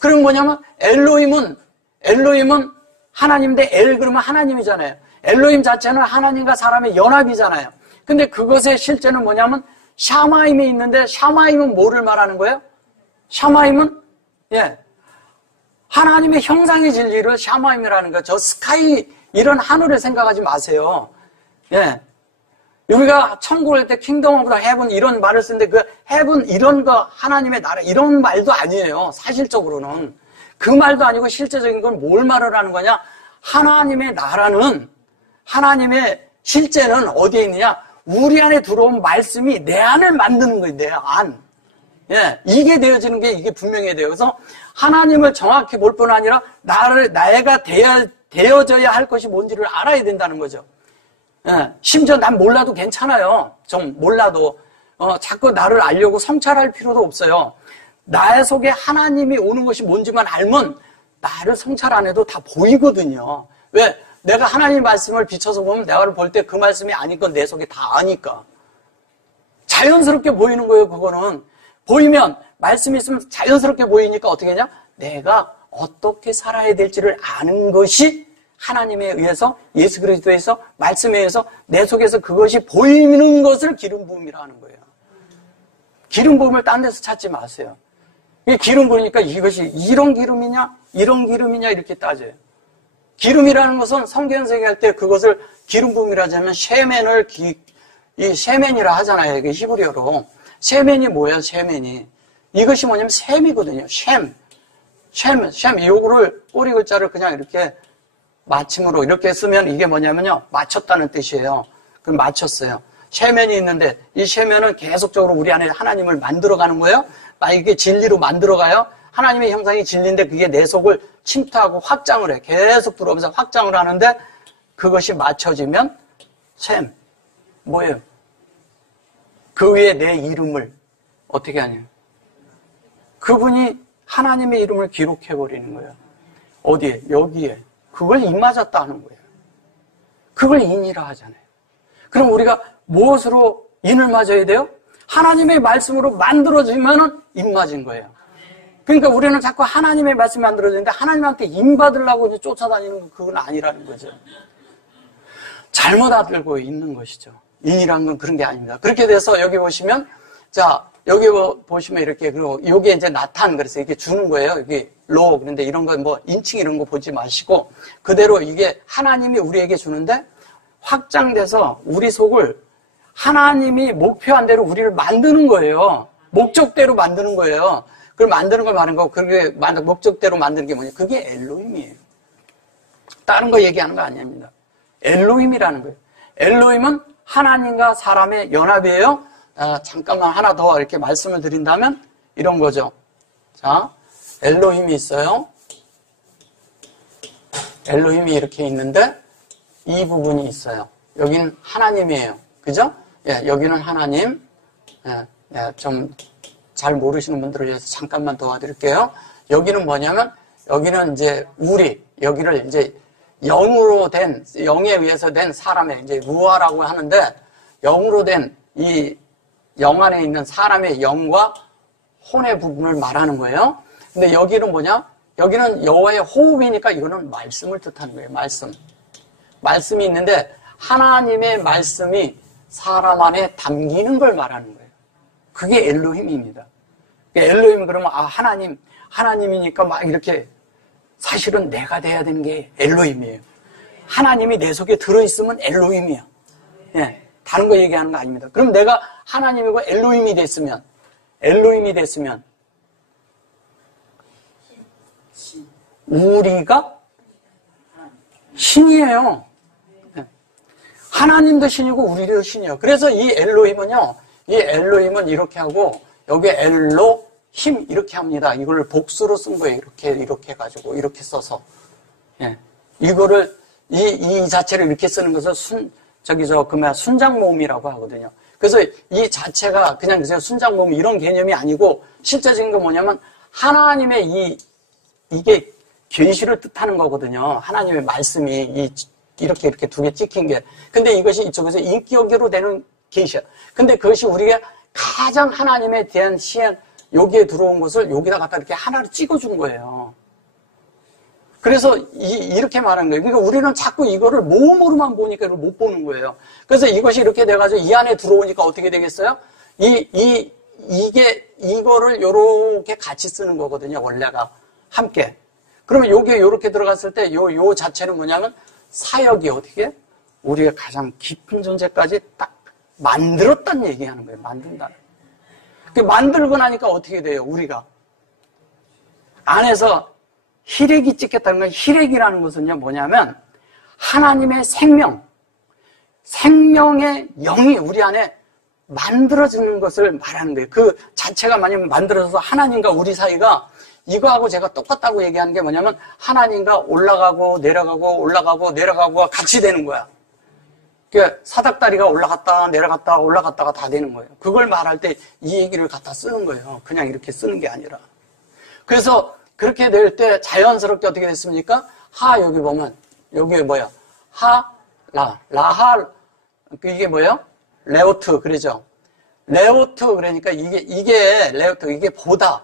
그럼 뭐냐면 엘로임은 하나님인데 엘 그러면 하나님이잖아요. 엘로임 자체는 하나님과 사람의 연합이잖아요. 근데 그것의 실제는 뭐냐면 샤마임이 있는데 샤마임은 뭐를 말하는 거예요? 샤마임은 하나님의 형상의 진리를 샤마임이라는 거예요. 저 스카이 이런 하늘을 생각하지 마세요. 예. 우리가 천국을 할 때 킹덤 오브 더 헤븐 이런 말을 쓰는데 그 헤븐 이런 거 하나님의 나라 이런 말도 아니에요. 사실적으로는. 그 말도 아니고 실제적인 건 뭘 말을 하는 거냐? 하나님의 나라는 하나님의 실제는 어디에 있느냐? 우리 안에 들어온 말씀이 내 안을 만드는 거예요. 내 안. 예, 이게 되어지는 게 이게 분명해야 돼요. 그래서 하나님을 정확히 볼 뿐 아니라 나가 되어져야 할 것이 뭔지를 알아야 된다는 거죠. 예, 심지어 난 몰라도 괜찮아요. 좀 몰라도 자꾸 나를 알려고 성찰할 필요도 없어요. 나의 속에 하나님이 오는 것이 뭔지만 알면 나를 성찰 안 해도 다 보이거든요. 왜? 내가 하나님 말씀을 비춰서 보면 내가 볼 때 그 말씀이 아닌 건 내 속에 다 아니까. 자연스럽게 보이는 거예요, 그거는. 보이면, 말씀이 있으면 자연스럽게 보이니까 어떻게 하냐? 내가 어떻게 살아야 될지를 아는 것이 하나님에 의해서, 예수 그리스도에서, 말씀에 의해서 내 속에서 그것이 보이는 것을 기름 부음이라 하는 거예요. 기름 부음을 딴 데서 찾지 마세요. 기름 부으니까 이것이 이런 기름이냐, 이런 기름이냐 이렇게 따져요. 기름이라는 것은 성경에서 얘기할 때 그것을 기름 부음이라 하자면 셰멘을 이 셰멘이라 하잖아요. 이게 히브리어로. 셰멘이 뭐예요? 셰멘이. 이것이 뭐냐면 셈이거든요. 셈. 요거를 꼬리 글자를 그냥 이렇게 마침으로 이렇게 쓰면 이게 뭐냐면요. 맞췄다는 뜻이에요. 그럼 맞췄어요. 셰멘이 있는데 이 셰멘은 계속적으로 우리 안에 하나님을 만들어가는 거예요. 이게 진리로 만들어가요. 하나님의 형상이 진리인데 그게 내 속을 침투하고 확장을 해. 계속 들어오면서 확장을 하는데 그것이 맞춰지면 셈. 뭐예요? 그 위에 내 이름을 어떻게 하냐. 그분이 하나님의 이름을 기록해버리는 거예요. 어디에? 여기에. 그걸 입맞았다 하는 거예요. 그걸 인이라 하잖아요. 그럼 우리가 무엇으로 인을 맞아야 돼요? 하나님의 말씀으로 만들어지면은 입맞은 거예요. 그러니까 우리는 자꾸 하나님의 말씀이 만들어지는데 하나님한테 임받으려고 이제 쫓아다니는 건 그건 아니라는 거죠. 잘못 알고 있는 것이죠. 인이란 건 그런 게 아닙니다. 그렇게 돼서 여기 보시면, 자, 여기 보시면 이렇게, 그리고 요게 이제 나탄, 그래서 이렇게 주는 거예요. 여기 로. 그런데 이런 건 뭐 인칭 이런 거 보지 마시고, 그대로 이게 하나님이 우리에게 주는데 확장돼서 우리 속을 하나님이 목표한 대로 우리를 만드는 거예요. 목적대로 만드는 거예요. 그걸 만드는 걸 말하는 거고, 그게 목적대로 만드는 게 뭐냐. 그게 엘로힘이에요. 다른 거 얘기하는 거 아닙니다. 엘로힘이라는 거예요. 엘로힘은 하나님과 사람의 연합이에요. 잠깐만 하나 더 이렇게 말씀을 드린다면 이런 거죠. 자, 엘로힘이 있어요. 엘로힘이 이렇게 있는데 이 부분이 있어요. 여기는 하나님이에요. 그죠? 예, 여기는 하나님. 좀 잘 모르시는 분들을 위해서 잠깐만 도와드릴게요. 여기는 뭐냐면 여기는 이제 우리, 여기를 이제 영으로 된, 영에 의해서 된 사람의 이제 루아라고 하는데 영으로 된 이 영 안에 있는 사람의 영과 혼의 부분을 말하는 거예요. 근데 여기는 뭐냐? 여기는 여호와의 호흡이니까 이거는 말씀을 뜻하는 거예요. 말씀이 있는데 하나님의 말씀이 사람 안에 담기는 걸 말하는 거예요. 그게 엘로힘입니다. 엘로힘은 그러면 하나님이니까 막 이렇게 사실은 내가 돼야 되는 게 엘로힘이에요. 하나님이 내 속에 들어있으면 엘로힘이에요. 예, 다른 거 얘기하는 거 아닙니다. 그럼 내가 하나님이고 엘로힘이 됐으면 우리가 신이에요. 예. 하나님도 신이고 우리도 신이에요. 그래서 이 엘로힘은 이렇게 하고 여기에 엘로힘 이렇게 합니다. 이걸 복수로 쓴 거예요. 이렇게 해가지고 이렇게 써서 예. 이거를 이 자체를 이렇게 쓰는 것을 순장모음이라고 하거든요. 그래서 이 자체가 그냥 순장모음 이런 개념이 아니고 실제적인 건 뭐냐면 하나님의 이게 계시를 뜻하는 거거든요. 하나님의 말씀이 이렇게 두 개 찍힌 게. 근데 이것이 이쪽에서 인격으로 되는 계시야. 근데 그것이 우리가 가장 하나님에 대한 시행, 여기에 들어온 것을 여기다 갖다 이렇게 하나를 찍어준 거예요. 그래서 이렇게 말하는 거예요. 그러니까 우리는 자꾸 이거를 모음으로만 보니까 이걸 못 보는 거예요. 그래서 이것이 이렇게 돼가지고 이 안에 들어오니까 어떻게 되겠어요? 이거를 요렇게 같이 쓰는 거거든요. 원래가 함께. 그러면 요게 요렇게 들어갔을 때 요 자체는 뭐냐면 사역이 어떻게? 우리가 가장 깊은 존재까지 딱 만들었다는 얘기하는 거예요. 만든다는. 만들고 나니까 어떻게 돼요? 우리가 안에서 희렉이 찍혔다는 건, 희렉이라는 것은요 뭐냐면 하나님의 생명의 영이 우리 안에 만들어지는 것을 말하는 거예요. 그 자체가 만약에 만들어져서 하나님과 우리 사이가 이거하고 제가 똑같다고 얘기하는 게 뭐냐면 하나님과 올라가고 내려가고 같이 되는 거야. 그러니까 사닥다리가 올라갔다 내려갔다가 다 되는 거예요. 그걸 말할 때 이 얘기를 갖다 쓰는 거예요. 그냥 이렇게 쓰는 게 아니라. 그래서 그렇게 될 때 자연스럽게 어떻게 됐습니까? 여기 보면 여기에 뭐야? 라하 이게 뭐예요? 레오트 그러죠. 레오트 그러니까 이게 레오트 이게 본다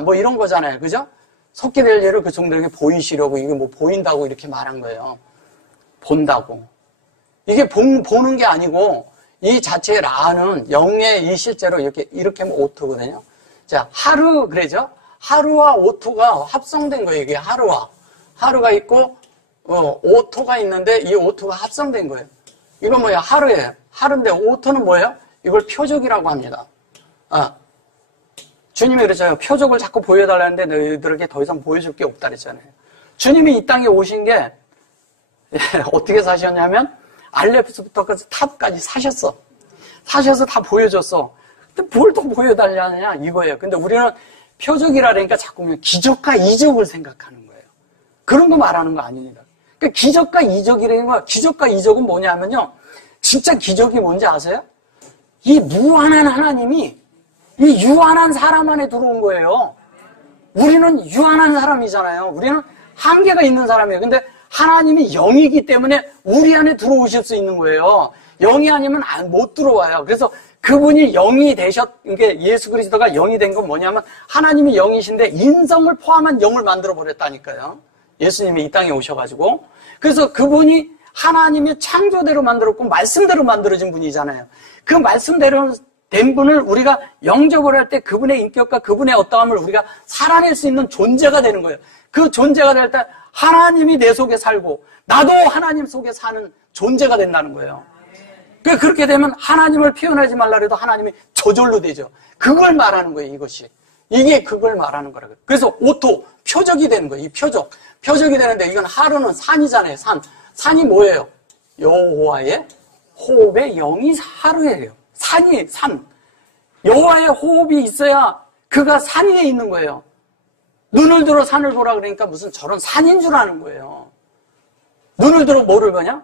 뭐 이런 거잖아요. 그죠? 속게 될 일을 그 종들에게 보이시려고 이게 뭐 보인다고 이렇게 말한 거예요. 본다고. 이게 보는 게 아니고 이 자체의 라는 영의 이 실제로 이렇게 하면 오토거든요. 자, 하루 그러죠? 하루와 오토가 합성된 거예요. 이게 하루가 있고 오토가 있는데 이 오토가 합성된 거예요. 이건 뭐야? 하루예요. 하루인데 오토는 뭐예요? 이걸 표적이라고 합니다. 주님이 그랬잖아요. 표적을 자꾸 보여달라는데 너희들에게 더 이상 보여줄 게 없다 그랬잖아요. 주님이 이 땅에 오신 게 어떻게 사셨냐면 알레프스부터 탑까지 사셔서 다 보여줬어. 근데 뭘 더 보여달라냐 이거예요. 근데 우리는 표적이라 그러니까 자꾸 기적과 이적을 생각하는 거예요. 그런 거 말하는 거 아닙니다. 그러니까 기적과 이적이라는 거, 기적과 이적은 뭐냐면요. 진짜 기적이 뭔지 아세요? 이 무한한 하나님이 이 유한한 사람 안에 들어온 거예요. 우리는 유한한 사람이잖아요. 우리는 한계가 있는 사람이에요. 근데 하나님이 영이기 때문에 우리 안에 들어오실 수 있는 거예요. 영이 아니면 못 들어와요. 그래서 그분이 영이 이게 예수 그리스도가 영이 된 건 뭐냐면 하나님이 영이신데 인성을 포함한 영을 만들어 버렸다니까요. 예수님이 이 땅에 오셔가지고. 그래서 그분이 하나님이 창조대로 만들었고 말씀대로 만들어진 분이잖아요. 그 말씀대로 된 분을 우리가 영접을 할 때 그분의 인격과 그분의 어떠함을 우리가 살아낼 수 있는 존재가 되는 거예요. 그 존재가 될 때 하나님이 내 속에 살고 나도 하나님 속에 사는 존재가 된다는 거예요. 그렇게 되면 하나님을 표현하지 말라 해도 하나님이 저절로 되죠. 그걸 말하는 거예요, 이것이. 이게 그걸 말하는 거라고요. 그래서 오토, 표적이 되는 거예요, 이 표적. 표적이 되는데 이건 하루는 산이잖아요, 산. 산이 뭐예요? 여호와의 호흡의 영이 하루예요. 산이, 산. 여호와의 호흡이 있어야 그가 산 위에 있는 거예요. 눈을 들어 산을 보라 그러니까 무슨 저런 산인 줄 아는 거예요. 눈을 들어 뭐를 보냐?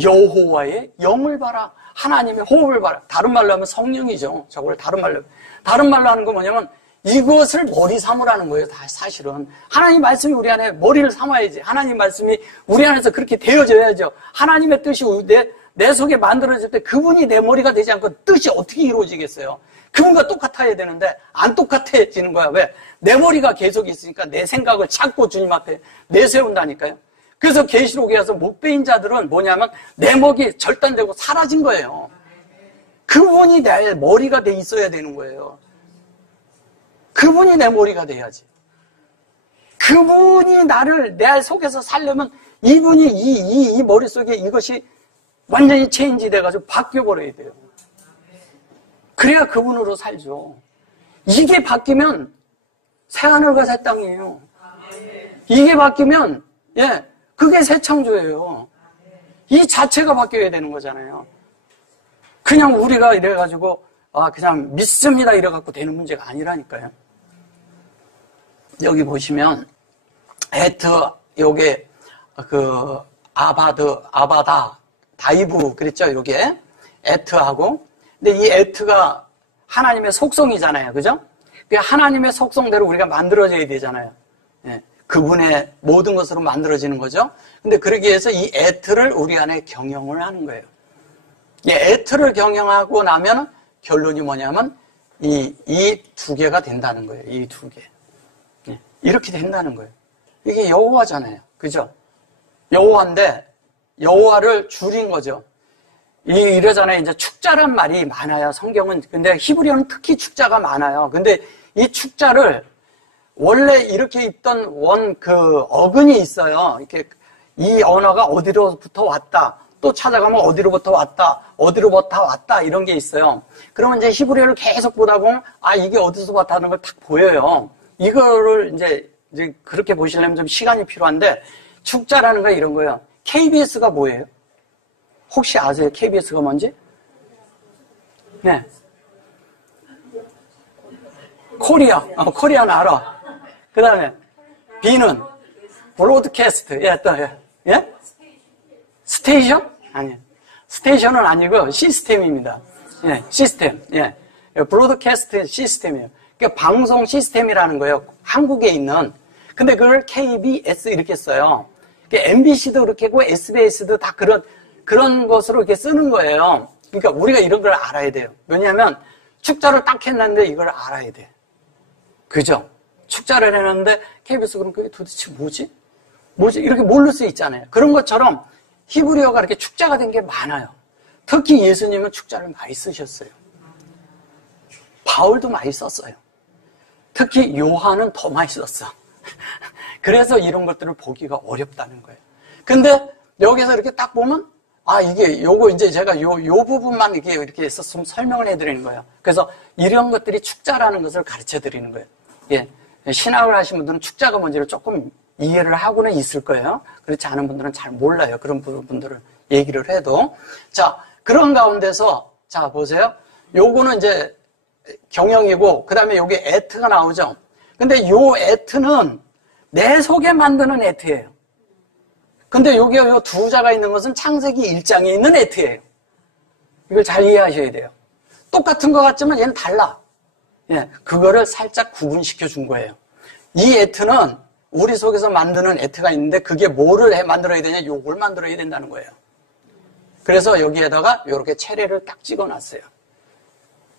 여호와의 영을 봐라. 하나님의 호흡을 봐라. 다른 말로 하면 성령이죠. 저걸 다른 말로 하는 건 뭐냐면 이것을 머리 삼으라는 거예요. 다 사실은 하나님 말씀이 우리 안에 머리를 삼아야지. 하나님 말씀이 우리 안에서 그렇게 되어져야죠. 하나님의 뜻이 내 속에 만들어질 때 그분이 내 머리가 되지 않고 뜻이 어떻게 이루어지겠어요? 그분과 똑같아야 되는데 안 똑같아지는 거야. 왜? 내 머리가 계속 있으니까 내 생각을 자꾸 주님 앞에 내세운다니까요. 그래서 계시록에 와서 못 베인 자들은 뭐냐면 내 목이 절단되고 사라진 거예요. 그분이 내 머리가 돼 있어야 되는 거예요. 그분이 내 머리가 돼야지. 그분이 나를 내 속에서 살려면 이분이 이 머릿속에 이것이 완전히 체인지 돼가지고 바뀌어버려야 돼요. 그래야 그분으로 살죠. 이게 바뀌면 새하늘과 새 땅이에요. 이게 바뀌면 그게 새 창조예요. 이 자체가 바뀌어야 되는 거잖아요. 그냥 우리가 이래가지고 그냥 믿습니다 이래갖고 되는 문제가 아니라니까요. 여기 보시면 에트 요게 아바다 다이브 그랬죠. 요게 에트하고 근데 이 에트가 하나님의 속성이잖아요. 그죠? 하나님의 속성대로 우리가 만들어져야 되잖아요. 그분의 모든 것으로 만들어지는 거죠. 근데 그러기 위해서 이 에트를 우리 안에 경영을 하는 거예요. 이 에트를 경영하고 나면 결론이 뭐냐면 이 두 개가 된다는 거예요. 이 두 개. 이렇게 된다는 거예요. 이게 여호와잖아요. 그죠? 여호와인데 여호와를 줄인 거죠. 이러잖아요. 이제 축자란 말이 많아요. 성경은. 근데 히브리어는 특히 축자가 많아요. 근데 이 축자를 원래 이렇게 있던 어근이 있어요. 이렇게 이 언어가 어디로부터 왔다. 또 찾아가면 어디로부터 왔다. 어디로부터 왔다. 이런 게 있어요. 그러면 이제 히브리어를 계속 보다 보면 이게 어디서 왔다는 걸 딱 보여요. 이거를 이제 그렇게 보시려면 좀 시간이 필요한데 축자라는 건 이런 거예요. KBS가 뭐예요? 혹시 아세요? KBS가 뭔지? 네. 코리아는 알아. 그 다음에 B는 브로드캐스트. 예? 스테이션? 아니요. 스테이션은 아니고 시스템입니다. 예, 시스템. 예. 브로드캐스트 시스템이에요. 그러니까 방송 시스템이라는 거예요. 한국에 있는. 근데 그걸 KBS 이렇게 써요. 그러니까 MBC도 그렇게 하고 SBS도 다 그런 것으로 이렇게 쓰는 거예요. 그러니까 우리가 이런 걸 알아야 돼요. 왜냐하면 축자를 딱 했는데 이걸 알아야 돼. 그죠? 축자를 해놨는데 KBS 그럼 그게 도대체 뭐지? 이렇게 모를 수 있잖아요. 그런 것처럼 히브리어가 이렇게 축자가 된 게 많아요. 특히 예수님은 축자를 많이 쓰셨어요. 바울도 많이 썼어요. 특히 요한은 더 많이 썼어. 그래서 이런 것들을 보기가 어렵다는 거예요. 근데 여기서 이렇게 딱 보면 이게 요거 이제 제가 요 부분만 이렇게 해서 좀 설명을 해드리는 거예요. 그래서 이런 것들이 축자라는 것을 가르쳐 드리는 거예요. 예. 신학을 하신 분들은 축자가 뭔지를 조금 이해를 하고는 있을 거예요. 그렇지 않은 분들은 잘 몰라요. 그런 분들을 얘기를 해도. 자, 그런 가운데서, 자, 보세요. 요거는 이제 경영이고, 그 다음에 요게 에트가 나오죠. 근데 요 에트는 내 속에 만드는 에트예요. 근데 여기 요 두 자가 있는 것은 창세기 1장에 있는 에트예요. 이걸 잘 이해하셔야 돼요. 똑같은 것 같지만 얘는 달라. 예, 그거를 살짝 구분시켜 준 거예요. 이 에트는 우리 속에서 만드는 에트가 있는데 그게 뭐를 만들어야 되냐? 요걸 만들어야 된다는 거예요. 그래서 여기에다가 이렇게 체례를 딱 찍어 놨어요.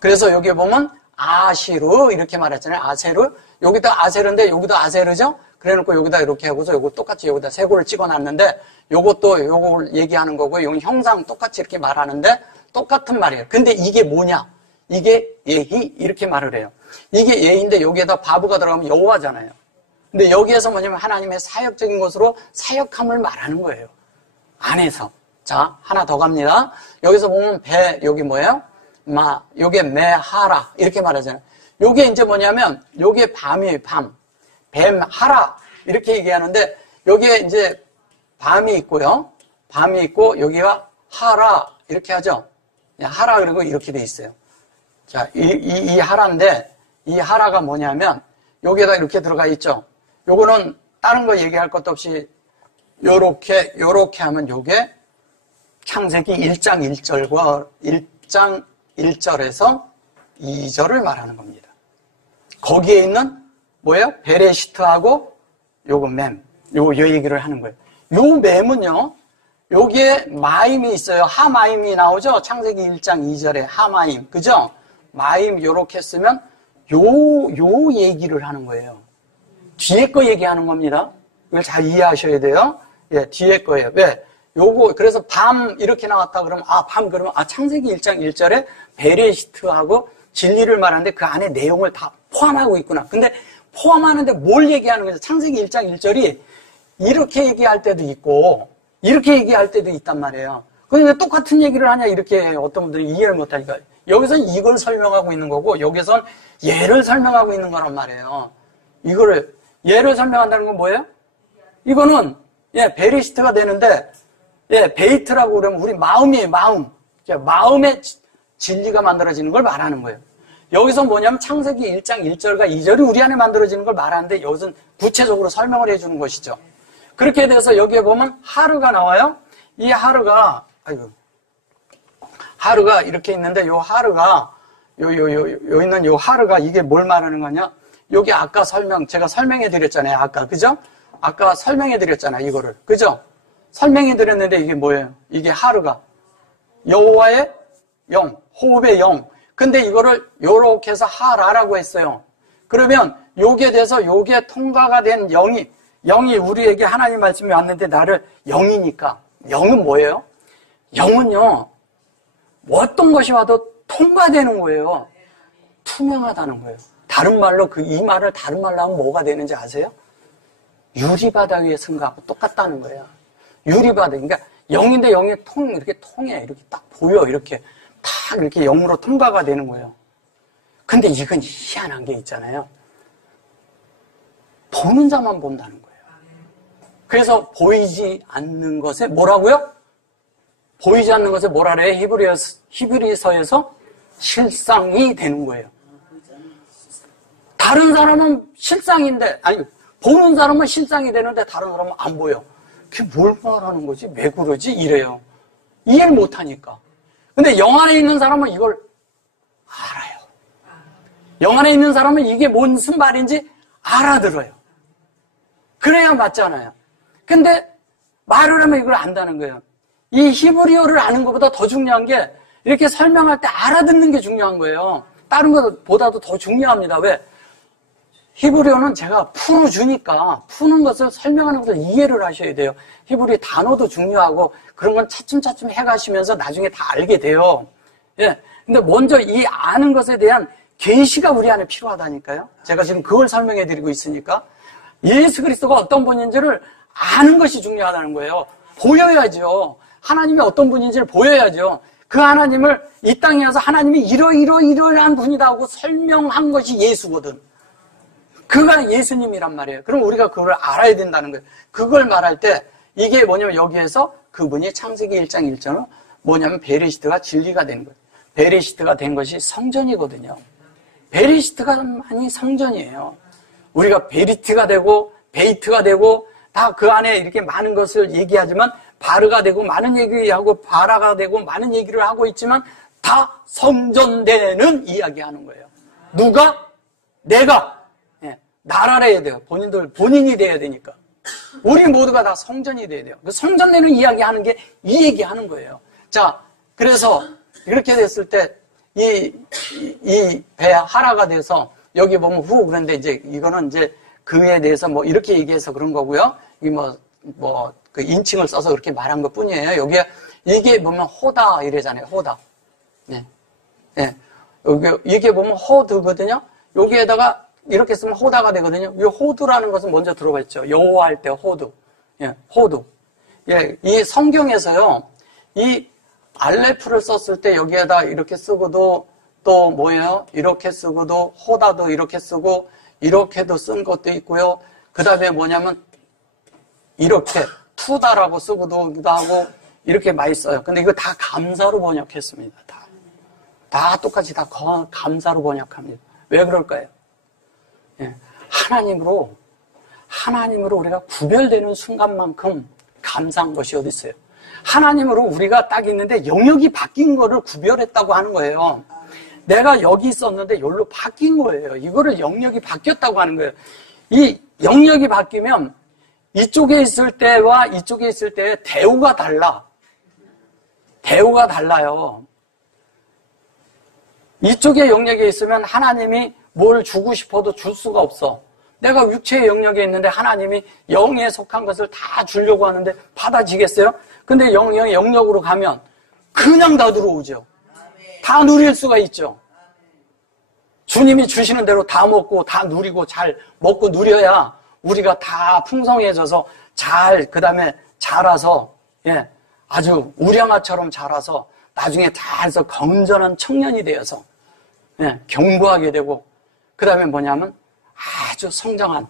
그래서 여기 보면 아시르 이렇게 말했잖아요. 아세르. 여기도 아세르인데 여기도 아세르죠? 그래놓고 여기다 이렇게 하고서 요거 똑같이 여기다 세고를 찍어놨는데 요것도 요걸 얘기하는 거고 요 형상 똑같이 이렇게 말하는데 똑같은 말이에요. 근데 이게 뭐냐? 이게 예히 이렇게 말을 해요. 이게 예인데 여기에다 바브가 들어가면 여호와잖아요. 근데 여기에서 뭐냐면 하나님의 사역적인 것으로 사역함을 말하는 거예요. 안에서. 자, 하나 더 갑니다. 여기서 보면 배, 여기 뭐예요? 요게 메하라. 이렇게 말하잖아요. 요게 이제 뭐냐면, 요게 밤이에요, 밤. 뱀하라. 이렇게 얘기하는데, 여기에 이제 밤이 있고요. 밤이 있고, 여기가 하라. 이렇게 하죠. 하라 그리고 이렇게 돼 있어요. 자, 이 하라인데, 이 하라가 뭐냐면, 여기에다 이렇게 들어가 있죠. 요거는 다른 거 얘기할 것도 없이, 요렇게 하면 요게 창세기 1장 1절과 1장 1절에서 2절을 말하는 겁니다. 거기에 있는 뭐예요? 베레시트하고 요거 요 얘기를 하는 거예요. 요 맴은요, 여기에 마임이 있어요. 하마임이 나오죠? 창세기 1장 2절에 하마임. 그죠? 마임 요렇게 쓰면 요 얘기를 하는 거예요. 뒤에 거 얘기하는 겁니다. 이걸 잘 이해하셔야 돼요. 예, 뒤에 거예요. 왜? 요거, 그래서 밤 이렇게 나왔다 그러면, 밤 그러면, 창세기 1장 1절에 베레시트하고 진리를 말하는데 그 안에 내용을 다 포함하고 있구나. 근데 포함하는데 뭘 얘기하는 거죠? 창세기 1장 1절이 이렇게 얘기할 때도 있고, 이렇게 얘기할 때도 있단 말이에요. 그런데 똑같은 얘기를 하냐, 이렇게 어떤 분들이 이해를 못 하니까. 여기서 이걸 설명하고 있는 거고, 여기선 얘를 설명하고 있는 거란 말이에요. 이거를, 얘를 설명한다는 건 뭐예요? 이거는, 베리시트가 되는데, 베이트라고 그러면 우리 마음이에요, 마음. 마음의 진리가 만들어지는 걸 말하는 거예요. 여기서 뭐냐면 창세기 1장 1절과 2절이 우리 안에 만들어지는 걸 말하는데 여기서는 구체적으로 설명을 해주는 것이죠. 그렇게 돼서 여기에 보면 하루가 나와요. 이 하루가, 하루가 이렇게 있는데 요 하루가, 요 있는 요 하루가 이게 뭘 말하는 거냐? 여기 아까 제가 설명해 드렸잖아요. 아까, 그죠? 아까 설명해 드렸잖아요. 이거를. 그죠? 설명해 드렸는데 이게 뭐예요? 이게 하루가 여호와의 영, 호흡의 영. 근데 이거를 요렇게 해서 하라라고 했어요. 그러면 요게 돼서 요게 통과가 된 영이 우리에게 하나님 말씀이 왔는데 나를 영이니까. 영은 뭐예요? 영은요, 어떤 것이 와도 통과되는 거예요. 투명하다는 거예요. 다른 말로 이 말을 다른 말로 하면 뭐가 되는지 아세요? 유리바다 위에 선 거하고 똑같다는 거예요. 유리바다. 그러니까 영인데 영이 이렇게 통해. 이렇게 딱 보여. 이렇게 탁 이렇게 영으로 통과가 되는 거예요. 근데 이건 희한한 게 있잖아요. 보는 자만 본다는 거예요. 그래서 보이지 않는 것에 뭐라고요? 보이지 않는 것에 뭐라 그래요? 히브리서에서 실상이 되는 거예요. 다른 사람은 실상인데, 보는 사람은 실상이 되는데 다른 사람은 안 보여. 그게 뭘 말하는 거지? 왜 그러지? 이래요. 이해를 못 하니까. 근데 영 안에 있는 사람은 이걸 알아요. 영 안에 있는 사람은 이게 무슨 말인지 알아들어요. 그래야 맞잖아요. 근데 말을 하면 이걸 안다는 거예요. 이 히브리어를 아는 것보다 더 중요한 게 이렇게 설명할 때 알아듣는 게 중요한 거예요. 다른 것보다도 더 중요합니다. 왜? 히브리어는 제가 풀어주니까 푸는 것을 설명하는 것을 이해를 하셔야 돼요. 히브리 단어도 중요하고 그런 건 차츰차츰 해가시면서 나중에 다 알게 돼요. 예. 근데 먼저 이 아는 것에 대한 계시가 우리 안에 필요하다니까요. 제가 지금 그걸 설명해 드리고 있으니까 예수 그리스도가 어떤 분인지를 아는 것이 중요하다는 거예요. 보여야죠. 하나님이 어떤 분인지를 보여야죠. 그 하나님을 이 땅에 와서 하나님이 이러한 분이다 하고 설명한 것이 예수거든. 그가 예수님이란 말이에요. 그럼 우리가 그걸 알아야 된다는 거예요. 그걸 말할 때 이게 뭐냐면 여기에서 그분이 창세기 1장 1절은 뭐냐면 베레시트가 진리가 된 거예요. 베레시트가 된 것이 성전이거든요. 베레시트가만이 성전이에요. 우리가 베리트가 되고 베이트가 되고 다 그 안에 이렇게 많은 것을 얘기하지만 바르가 되고 많은 얘기하고 바라가 되고 많은 얘기를 하고 있지만 다 성전되는 이야기하는 거예요. 누가? 내가. 나라라 해야 돼요. 본인이 돼야 되니까. 우리 모두가 다 성전이 돼야 돼요. 그 성전되는 이야기 하는 게 이 얘기 하는 거예요. 자, 그래서 이렇게 됐을 때 이 배 하라가 돼서 여기 보면 후, 그런데 이제 이거는 이제 그에 대해서 뭐 이렇게 얘기해서 그런 거고요. 이 그 인칭을 써서 그렇게 말한 것 뿐이에요. 여기에, 이게 보면 호다 이래잖아요. 호다. 네. 네. 이게 보면 호드거든요. 여기에다가 이렇게 쓰면 호다가 되거든요. 이 호드라는 것은 먼저 들어봤죠. 여호와 할 때 호드. 예, 호드. 예, 이 성경에서요, 이 알레프를 썼을 때 여기에다 이렇게 쓰고도 또 뭐예요? 이렇게 쓰고도 호다도 이렇게 쓰고 이렇게도 쓴 것도 있고요. 그 다음에 뭐냐면 이렇게 투다라고 쓰고도 하고 이렇게 많이 써요. 근데 이거 다 감사로 번역했습니다. 다 똑같이 다 감사로 번역합니다. 왜 그럴까요? 예, 하나님으로 우리가 구별되는 순간만큼 감사한 것이 어디 있어요? 하나님으로 우리가 딱 있는데 영역이 바뀐 거를 구별했다고 하는 거예요. 내가 여기 있었는데 여기로 바뀐 거예요. 이거를 영역이 바뀌었다고 하는 거예요. 이 영역이 바뀌면 이쪽에 있을 때와 이쪽에 있을 때의 대우가 달라. 대우가 달라요. 이쪽의 영역에 있으면 하나님이 뭘 주고 싶어도 줄 수가 없어. 내가 육체의 영역에 있는데 하나님이 영에 속한 것을 다 주려고 하는데 받아지겠어요? 근데 영의 영역으로 가면 그냥 다 들어오죠. 다 누릴 수가 있죠. 주님이 주시는 대로 다 먹고 다 누리고 잘 먹고 누려야 우리가 다 풍성해져서 그 다음에 자라서, 예, 아주 우량아처럼 자라서 나중에 잘해서 건전한 청년이 되어서, 예, 경고하게 되고, 그 다음에 뭐냐면 아주 성장한,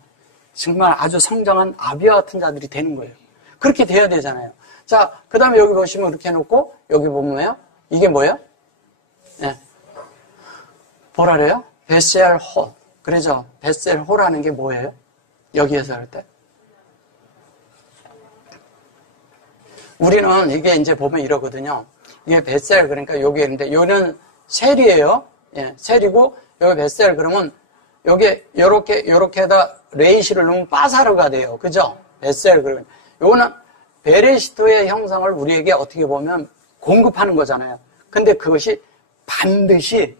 정말 아주 성장한 아비와 같은 자들이 되는 거예요. 그렇게 돼야 되잖아요. 자, 그 다음에 여기 보시면 이렇게 해놓고, 여기 보면요. 이게 뭐예요? 예. 뭐라 그래요? 베셀홀. 그래죠? 베셀홀하는 게 뭐예요? 여기에서 할 때. 우리는 이게 이제 보면 이러거든요. 이게 베셀, 그러니까 여기 있는데, 여기는 셀이에요. 예, 셀이고, 여기 베셀, 그러면, 여기, 요렇게다 레이시를 넣으면 빠사르가 돼요. 그죠? 베셀, 그러면. 요거는 베레시토의 형상을 우리에게 어떻게 보면 공급하는 거잖아요. 근데 그것이 반드시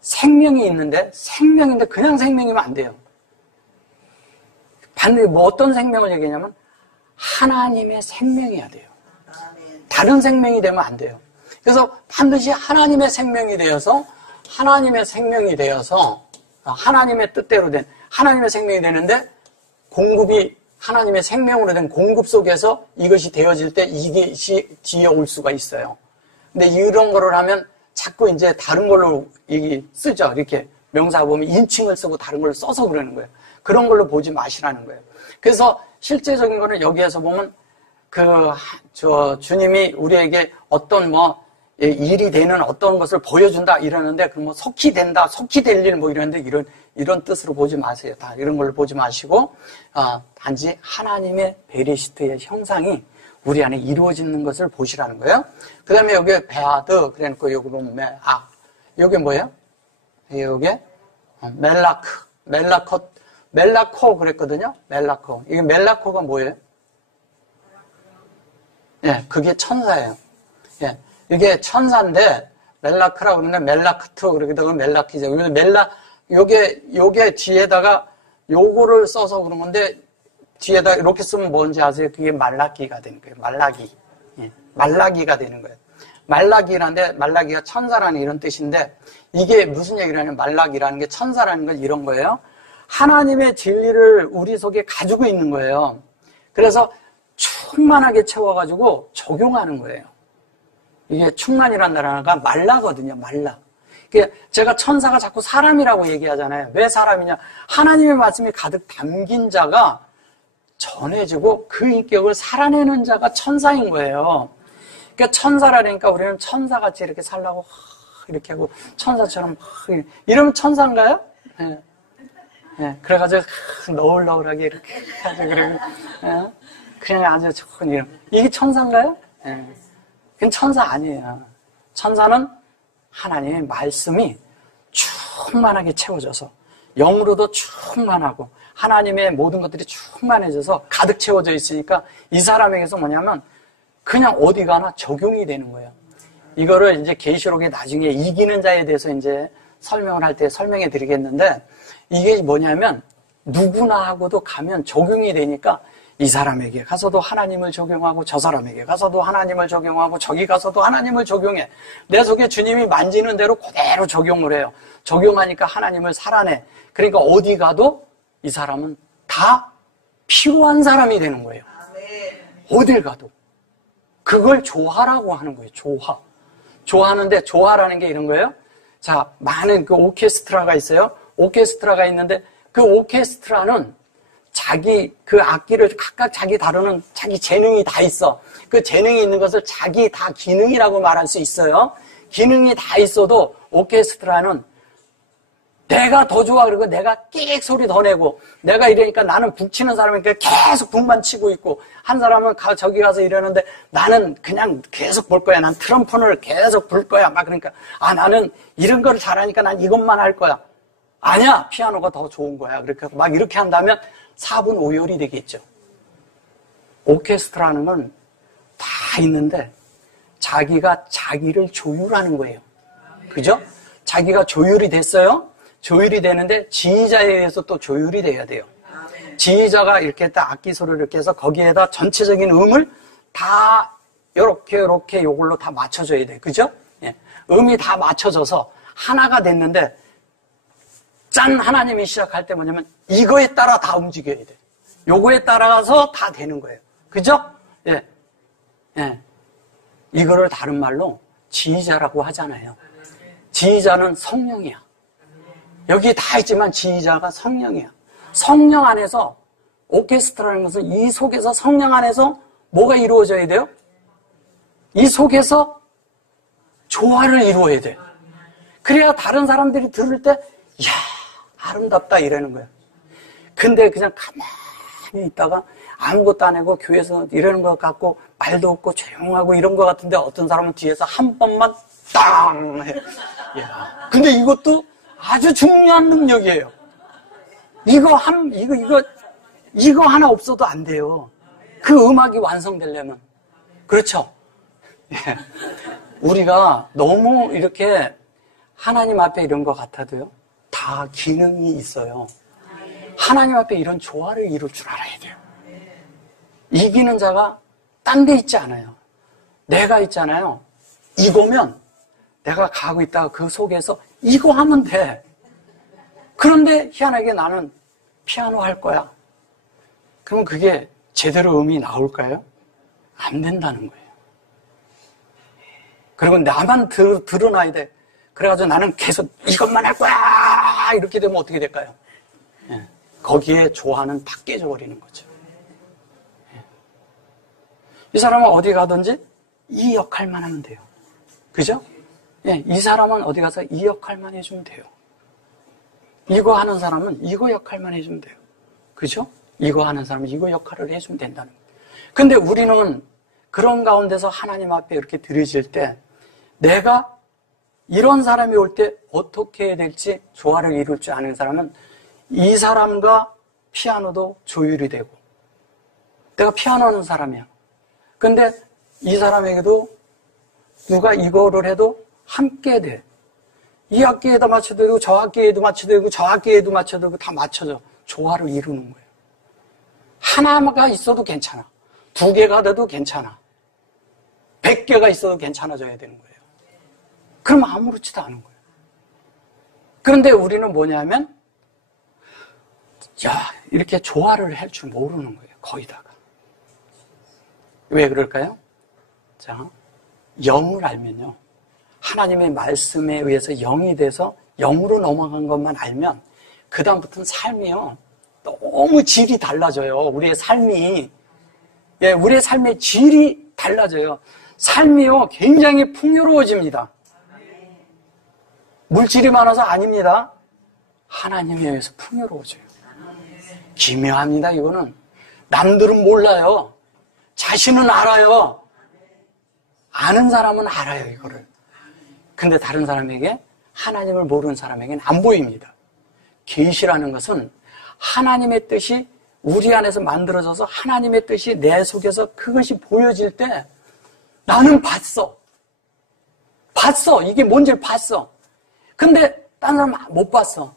생명이 있는데, 생명인데 그냥 생명이면 안 돼요. 반드시 뭐 어떤 생명을 얘기하냐면, 하나님의 생명이어야 돼요. 다른 생명이 되면 안 돼요. 그래서 반드시 하나님의 생명이 되어서 하나님의 뜻대로 된 하나님의 생명이 되는데 공급이 하나님의 생명으로 된 공급 속에서 이것이 되어질 때 이것이 뒤에 올 수가 있어요. 근데 이런 거를 하면 자꾸 이제 다른 걸로 쓰죠. 이렇게 명사 보면 인칭을 쓰고 다른 걸 써서 그러는 거예요. 그런 걸로 보지 마시라는 거예요. 그래서 실제적인 거는 여기에서 보면 주님이 우리에게 어떤 일이 되는 어떤 것을 보여준다 이러는데, 속히 된다, 속히 될 일 이러는데 이런 뜻으로 보지 마세요. 다 이런 걸로 보지 마시고, 단지 하나님의 베리시트의 형상이 우리 안에 이루어지는 것을 보시라는 거예요. 그 다음에 여기에 베아드, 그래놓고 여기 보면 여기 뭐예요? 여기 멜라코 그랬거든요. 멜라코. 이게 멜라코가 뭐예요? 예, 그게 천사예요. 예, 이게 천사인데 멜라크라고 그러는데 멜라크트 그러기도 하고 멜라키죠. 요게 뒤에다가 요거를 써서 그런 건데 뒤에다 이렇게 쓰면 뭔지 아세요? 그게 말라기가 되는 거예요. 말라기. 예, 말라기가 되는 거예요. 말라기라는데 말라기가 천사라는 이런 뜻인데 이게 무슨 얘기를 하냐면 말라기라는 게 천사라는 건 이런 거예요. 하나님의 진리를 우리 속에 가지고 있는 거예요. 그래서 충만하게 채워가지고 적용하는 거예요. 이게 충만이라는 단어가 말라거든요. 말라. 제가 천사가 자꾸 사람이라고 얘기하잖아요. 왜 사람이냐? 하나님의 말씀이 가득 담긴 자가 전해지고 그 인격을 살아내는 자가 천사인 거예요. 그러니까 천사라니까 우리는 천사같이 이렇게 살라고 이렇게 하고 천사처럼 이러면 천사인가요? 네. 네. 그래가지고 너울너울하게 이렇게 하죠. 그냥 아주 좋은 이름. 이게 천사인가요? 네. 그건 천사 아니에요. 천사는 하나님의 말씀이 충만하게 채워져서 영으로도 충만하고 하나님의 모든 것들이 충만해져서 가득 채워져 있으니까 이 사람에게서 뭐냐면 그냥 어디 가나 적용이 되는 거예요. 이거를 이제 계시록에 나중에 이기는 자에 대해서 이제 설명을 할 때 설명해 드리겠는데, 이게 뭐냐면 누구나 하고도 가면 적용이 되니까 이 사람에게 가서도 하나님을 적용하고 저 사람에게 가서도 하나님을 적용하고 저기 가서도 하나님을 적용해. 내 속에 주님이 만지는 대로 그대로 적용을 해요. 적용하니까 하나님을 살아내. 그러니까 어디 가도 이 사람은 다 필요한 사람이 되는 거예요. 어딜 가도. 그걸 조화라고 하는 거예요. 조화. 조화하는데 조화라는 게 이런 거예요. 자, 많은 그 오케스트라가 있어요. 오케스트라가 있는데 그 오케스트라는 자기 그 악기를 각각 자기 다루는 자기 재능이 다 있어. 그 재능이 있는 것을 자기 다 기능이라고 말할 수 있어요. 기능이 다 있어도 오케스트라는 내가 더 좋아. 그리고 내가 끽 소리 더 내고 내가 이러니까 나는 북 치는 사람이니까 계속 북만 치고 있고, 한 사람은 저기 가서 이러는데 나는 그냥 계속 볼 거야. 난 트럼폰을 계속 불 거야. 막 그러니까 나는 이런 거를 잘하니까 난 이것만 할 거야. 아니야. 피아노가 더 좋은 거야. 그러니까 막 이렇게 한다면 사분오열이 되겠죠. 오케스트라는 건 다 있는데 자기가 자기를 조율하는 거예요. 그죠? 자기가 조율이 됐어요. 조율이 되는데 지휘자에 의해서 또 조율이 돼야 돼요. 지휘자가 이렇게 딱 악기 소리를 이렇게 해서 거기에다 전체적인 음을 다 요렇게 요걸로 다 맞춰줘야 돼요. 그죠? 예. 음이 다 맞춰져서 하나가 됐는데 짠! 하나님이 시작할 때 뭐냐면 이거에 따라 다 움직여야 돼. 요거에 따라서 다 되는 거예요. 그죠? 예. 예. 이거를 다른 말로 지휘자라고 하잖아요. 지휘자는 성령이야. 여기 다 있지만 지휘자가 성령이야. 성령 안에서, 오케스트라는 것은 이 속에서 성령 안에서 뭐가 이루어져야 돼요? 이 속에서 조화를 이루어야 돼. 그래야 다른 사람들이 들을 때 이야 아름답다 이러는 거야. 근데 그냥 가만히 있다가 아무것도 안 하고 교회에서 이러는 것 같고 말도 없고 조용하고 이런 것 같은데 어떤 사람은 뒤에서 한 번만 땅 해. 야. 근데 이것도 아주 중요한 능력이에요. 이거 하나 없어도 안 돼요. 그 음악이 완성되려면. 그렇죠? 예. 우리가 너무 이렇게 하나님 앞에 이런 것 같아도요, 다 기능이 있어요. 하나님 앞에 이런 조화를 이룰 줄 알아야 돼요. 이기는 자가 딴 데 있지 않아요. 내가 있잖아요. 이거면 내가 가고 있다가 그 속에서 이거 하면 돼. 그런데 희한하게 나는 피아노 할 거야. 그럼 그게 제대로 음이 나올까요? 안 된다는 거예요. 그리고 나만 드러나야 돼. 그래가지고 나는 계속 이것만 할 거야. 이렇게 되면 어떻게 될까요? 예. 거기에 조화는 다 깨져버리는 거죠. 예. 이 사람은 어디 가든지 이 역할만 하면 돼요. 그죠? 예, 이 사람은 어디 가서 이 역할만 해주면 돼요. 이거 하는 사람은 이거 역할만 해주면 돼요. 그죠? 이거 하는 사람은 이거 역할을 해주면 된다는 거예요. 근데 우리는 그런 가운데서 하나님 앞에 이렇게 드려질 때 내가 이런 사람이 올 때 어떻게 해야 될지 조화를 이룰 줄 아는 사람은 이 사람과 피아노도 조율이 되고, 내가 피아노 하는 사람이야. 근데 이 사람에게도 누가 이거를 해도 함께 돼. 이 악기에다 맞춰도 되고 저 악기에도 맞춰도 되고 저 악기에도 맞춰도 되고 다 맞춰져. 조화를 이루는 거예요. 하나가 있어도 괜찮아. 2개가 돼도 괜찮아. 100개가 있어도 괜찮아져야 되는 거예요. 그럼 아무렇지도 않은 거예요. 그런데 우리는 뭐냐면 이렇게 조화를 할 줄 모르는 거예요. 거기다가. 왜 그럴까요? 자, 영을 알면요. 하나님의 말씀에 의해서 영이 돼서 영으로 넘어간 것만 알면 그 다음부터는 삶이요. 너무 질이 달라져요. 우리의 삶이. 예, 우리의 삶의 질이 달라져요. 삶이요. 굉장히 풍요로워집니다. 물질이 많아서 아닙니다. 하나님에 의해서 풍요로워져요. 기묘합니다. 이거는. 남들은 몰라요. 자신은 알아요. 아는 사람은 알아요. 이거를. 근데 다른 사람에게, 하나님을 모르는 사람에게는 안 보입니다. 계시라는 것은 하나님의 뜻이 우리 안에서 만들어져서 하나님의 뜻이 내 속에서 그것이 보여질 때 나는 봤어. 봤어. 이게 뭔지를 봤어. 근데 딴 사람 못 봤어.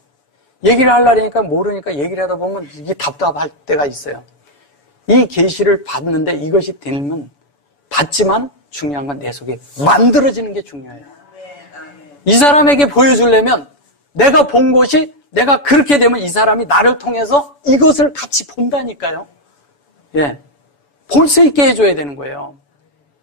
얘기를 하려니까 모르니까 얘기를 하다 보면 이게 답답할 때가 있어요. 이 계시를 받는데 이것이 되면 받지만 중요한 건 내 속에 만들어지는 게 중요해요. 이 사람에게 보여주려면 내가 본 것이 내가 그렇게 되면 이 사람이 나를 통해서 이것을 같이 본다니까요. 예. 볼 수 있게 해줘야 되는 거예요.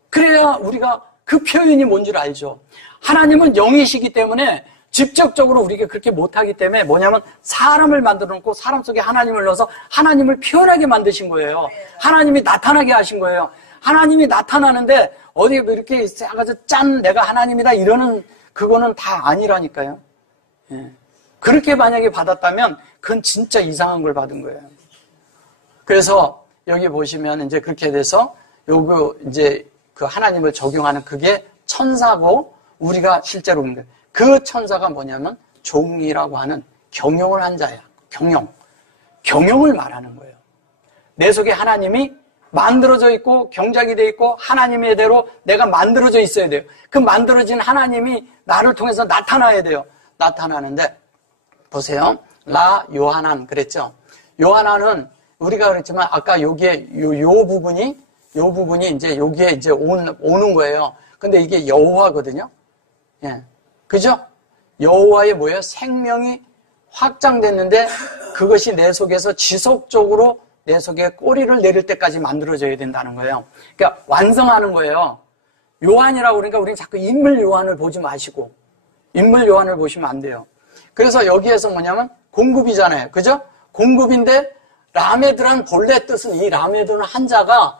그래야 우리가 그 표현이 뭔지 알죠. 하나님은 영이시기 때문에 직접적으로 우리가 그렇게 못하기 때문에 뭐냐면 사람을 만들어 놓고 사람 속에 하나님을 넣어서 하나님을 표현하게 만드신 거예요. 하나님이 나타나게 하신 거예요. 하나님이 나타나는데 어디 이렇게 해가지고 짠 내가 하나님이다 이러는 그거는 다 아니라니까요. 예. 그렇게 만약에 받았다면 그건 진짜 이상한 걸 받은 거예요. 그래서 여기 보시면 이제 그렇게 돼서 요거 이제 그 하나님을 적용하는 그게 천사고 우리가 실제로 보는 거예요. 그 천사가 뭐냐면 종이라고 하는 경영을 한 자야. 경영을 말하는 거예요. 내 속에 하나님이 만들어져 있고 경작이 돼 있고 하나님의 대로 내가 만들어져 있어야 돼요. 그 만들어진 하나님이 나를 통해서 나타나야 돼요. 나타나는데 보세요. 라 요하난 그랬죠. 요하난은 우리가 그랬지만 아까 여기에 요 부분이 이제 여기에 이제 오는 거예요. 근데 이게 여호와거든요. 예. 그죠? 여호와의 뭐예요? 생명이 확장됐는데 그것이 내 속에서 지속적으로 내 속에 꼬리를 내릴 때까지 만들어져야 된다는 거예요. 그러니까 완성하는 거예요. 요한이라고 그러니까 우리는 자꾸 인물 요한을 보지 마시고 인물 요한을 보시면 안 돼요. 그래서 여기에서 뭐냐면 공급이잖아요. 그죠? 공급인데 라메드란 본래 뜻은 이 라메드는 한자가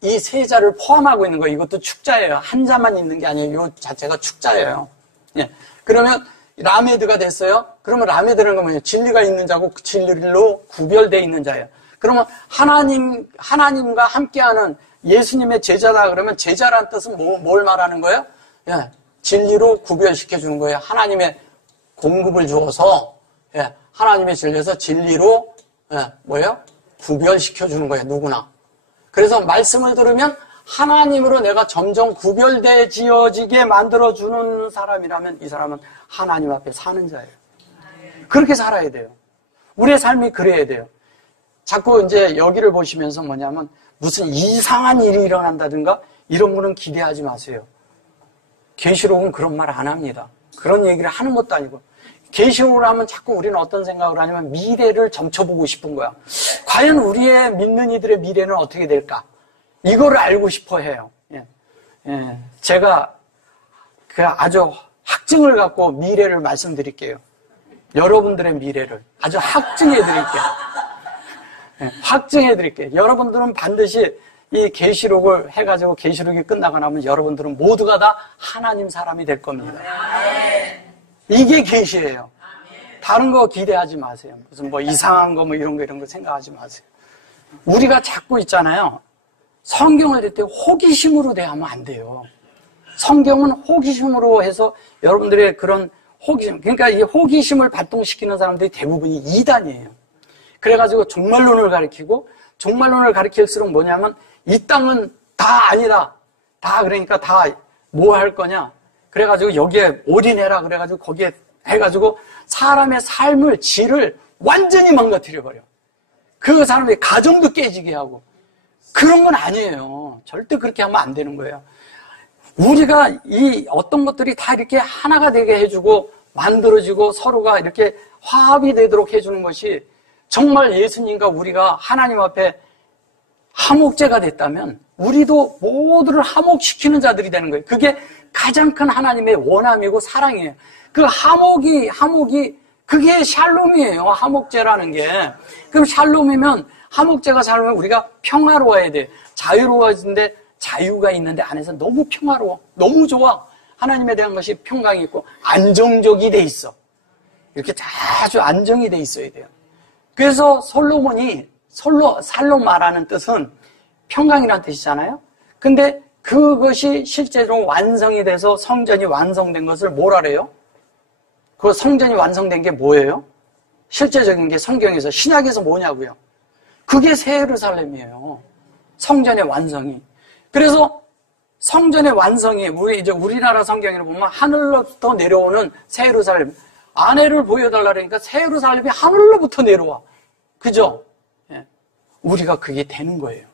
이 세자를 포함하고 있는 거예요. 이것도 축자예요. 한자만 있는 게 아니에요. 이 자체가 축자예요. 예. 그러면 라메드가 됐어요. 그러면 라메드는 건 뭐예요? 진리가 있는 자고 그 진리로 구별되어 있는 자예요. 그러면 하나님과 함께하는 예수님의 제자다 그러면 제자란 뜻은 뭘 말하는 거예요? 예. 진리로 구별시켜 주는 거예요. 하나님의 공급을 주어서 예. 하나님의 진리에서 진리로 예. 뭐예요? 구별시켜 주는 거예요. 누구나. 그래서 말씀을 들으면 하나님으로 내가 점점 구별되어지게 만들어주는 사람이라면 이 사람은 하나님 앞에 사는 자예요. 그렇게 살아야 돼요. 우리의 삶이 그래야 돼요. 자꾸 이제 여기를 보시면서 뭐냐면 무슨 이상한 일이 일어난다든가 이런 거는 기대하지 마세요. 계시록은 그런 말 안 합니다. 그런 얘기를 하는 것도 아니고 계시록을 하면 자꾸 우리는 어떤 생각을 하냐면 미래를 점쳐보고 싶은 거야. 과연 우리의 믿는 이들의 미래는 어떻게 될까? 이거를 알고 싶어 해요. 예. 예. 제가 그 아주 확증을 갖고 미래를 말씀드릴게요. 여러분들의 미래를 아주 확증해 드릴게요. 예. 확증해 드릴게요. 여러분들은 반드시 이 계시록을 해가지고 계시록이 끝나고 나면 여러분들은 모두가 다 하나님 사람이 될 겁니다. 이게 계시예요. 다른 거 기대하지 마세요. 무슨 뭐 이상한 거 뭐 이런 거 생각하지 마세요. 우리가 자꾸 있잖아요. 성경을 될 때 호기심으로 대하면 안 돼요. 성경은 호기심으로 해서 여러분들의 그런 호기심, 그러니까 이 호기심을 발동시키는 사람들이 대부분이 이단이에요. 그래가지고 종말론을 가리키고 종말론을 가리킬수록 뭐냐면 이 땅은 다 아니다. 다 그러니까 다 뭐 할 거냐. 그래가지고 여기에 올인해라. 그래가지고 거기에 해가지고 사람의 삶을 질을 완전히 망가뜨려버려. 그 사람의 가정도 깨지게 하고. 그런 건 아니에요. 절대 그렇게 하면 안 되는 거예요. 우리가 이 어떤 것들이 다 이렇게 하나가 되게 해주고 만들어지고 서로가 이렇게 화합이 되도록 해주는 것이 정말 예수님과 우리가 하나님 앞에 화목제가 됐다면 우리도 모두를 화목시키는 자들이 되는 거예요. 그게 가장 큰 하나님의 원함이고 사랑이에요. 그 화목이 그게 샬롬이에요. 화목제라는 게. 그럼 샬롬이면 화목제가 샬롬이면 우리가 평화로워야 돼요. 자유로워지는데 자유가 있는데 안에서 너무 평화로워. 너무 좋아. 하나님에 대한 것이 평강이 있고 안정적이 돼 있어. 이렇게 아주 안정이 돼 있어야 돼요. 그래서 살롬 말하는 뜻은 평강이라는 뜻이잖아요. 근데 그것이 실제로 완성이 돼서 성전이 완성된 것을 뭐라 그래요? 그 성전이 완성된 게 뭐예요? 실제적인 게 성경에서 신약에서 뭐냐고요? 그게 새 예루살렘이에요. 성전의 완성이. 그래서 성전의 완성이 우리나라 성경에 보면 하늘로부터 내려오는 새 예루살렘, 아내를 보여달라 그러니까 새 예루살렘이 하늘로부터 내려와. 그죠? 예. 우리가 그게 되는 거예요.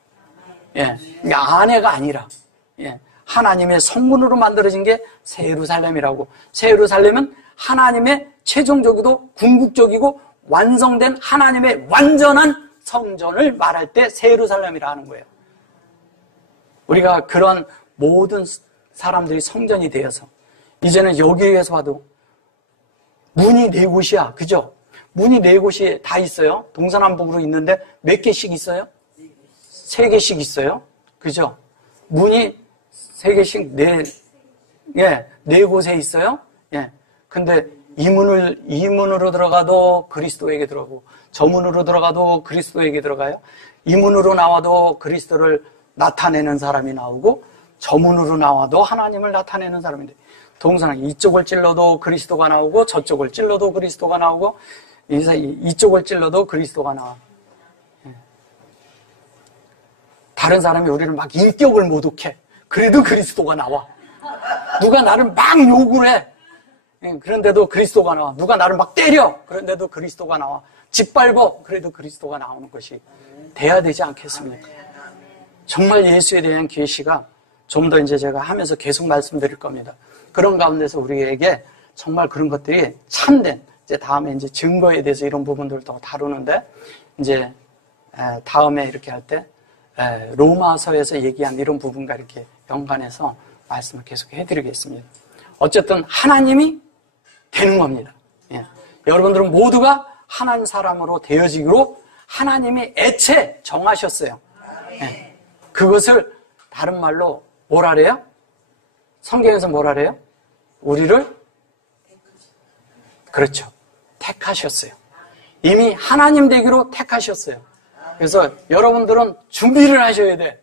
예. 그러니까 아내가 아니라, 예. 하나님의 성문으로 만들어진 게 새 예루살렘이라고. 새 예루살렘은 하나님의 최종적이고 궁극적이고 완성된 하나님의 완전한 성전을 말할 때 새 예루살렘이라 하는 거예요. 우리가 그런 모든 사람들이 성전이 되어서 이제는 여기에서 봐도 문이 4곳이야. 그죠? 문이 4곳이 다 있어요. 동서남북으로 있는데 몇 개씩 있어요? 3개씩 있어요. 그죠? 문이 3개씩 4곳에 있어요. 예. 근데 이 문으로 들어가도 그리스도에게 들어가고 저 문으로 들어가도 그리스도에게 들어가요. 이 문으로 나와도 그리스도를 나타내는 사람이 나오고 저 문으로 나와도 하나님을 나타내는 사람인데 동서남 이쪽을 찔러도 그리스도가 나오고 저쪽을 찔러도 그리스도가 나오고 이쪽을 찔러도 그리스도가 나와. 다른 사람이 우리를 막 인격을 모독해. 그래도 그리스도가 나와. 누가 나를 막 욕을 해. 그런데도 그리스도가 나와. 누가 나를 막 때려. 그런데도 그리스도가 나와. 짓밟어. 그래도 그리스도가 나오는 것이 돼야 되지 않겠습니까? 정말 예수에 대한 계시가 좀 더 이제 제가 하면서 계속 말씀드릴 겁니다. 그런 가운데서 우리에게 정말 그런 것들이 참된, 이제 다음에 이제 증거에 대해서 이런 부분들도 다루는데, 이제, 다음에 이렇게 할 때, 로마서에서 얘기한 이런 부분과 이렇게 연관해서 말씀을 계속 해드리겠습니다. 어쨌든 하나님이 되는 겁니다. 예. 여러분들은 모두가 하나님 사람으로 되어지기로 하나님이 애초에 정하셨어요. 예. 그것을 다른 말로 뭐라 그래요? 성경에서 뭐라 그래요? 우리를 그렇죠. 택하셨어요. 이미 하나님 되기로 택하셨어요. 그래서 여러분들은 준비를 하셔야 돼.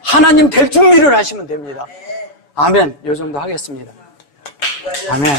하나님 될 준비를 하시면 됩니다. 아멘. 요 정도 하겠습니다. 아멘.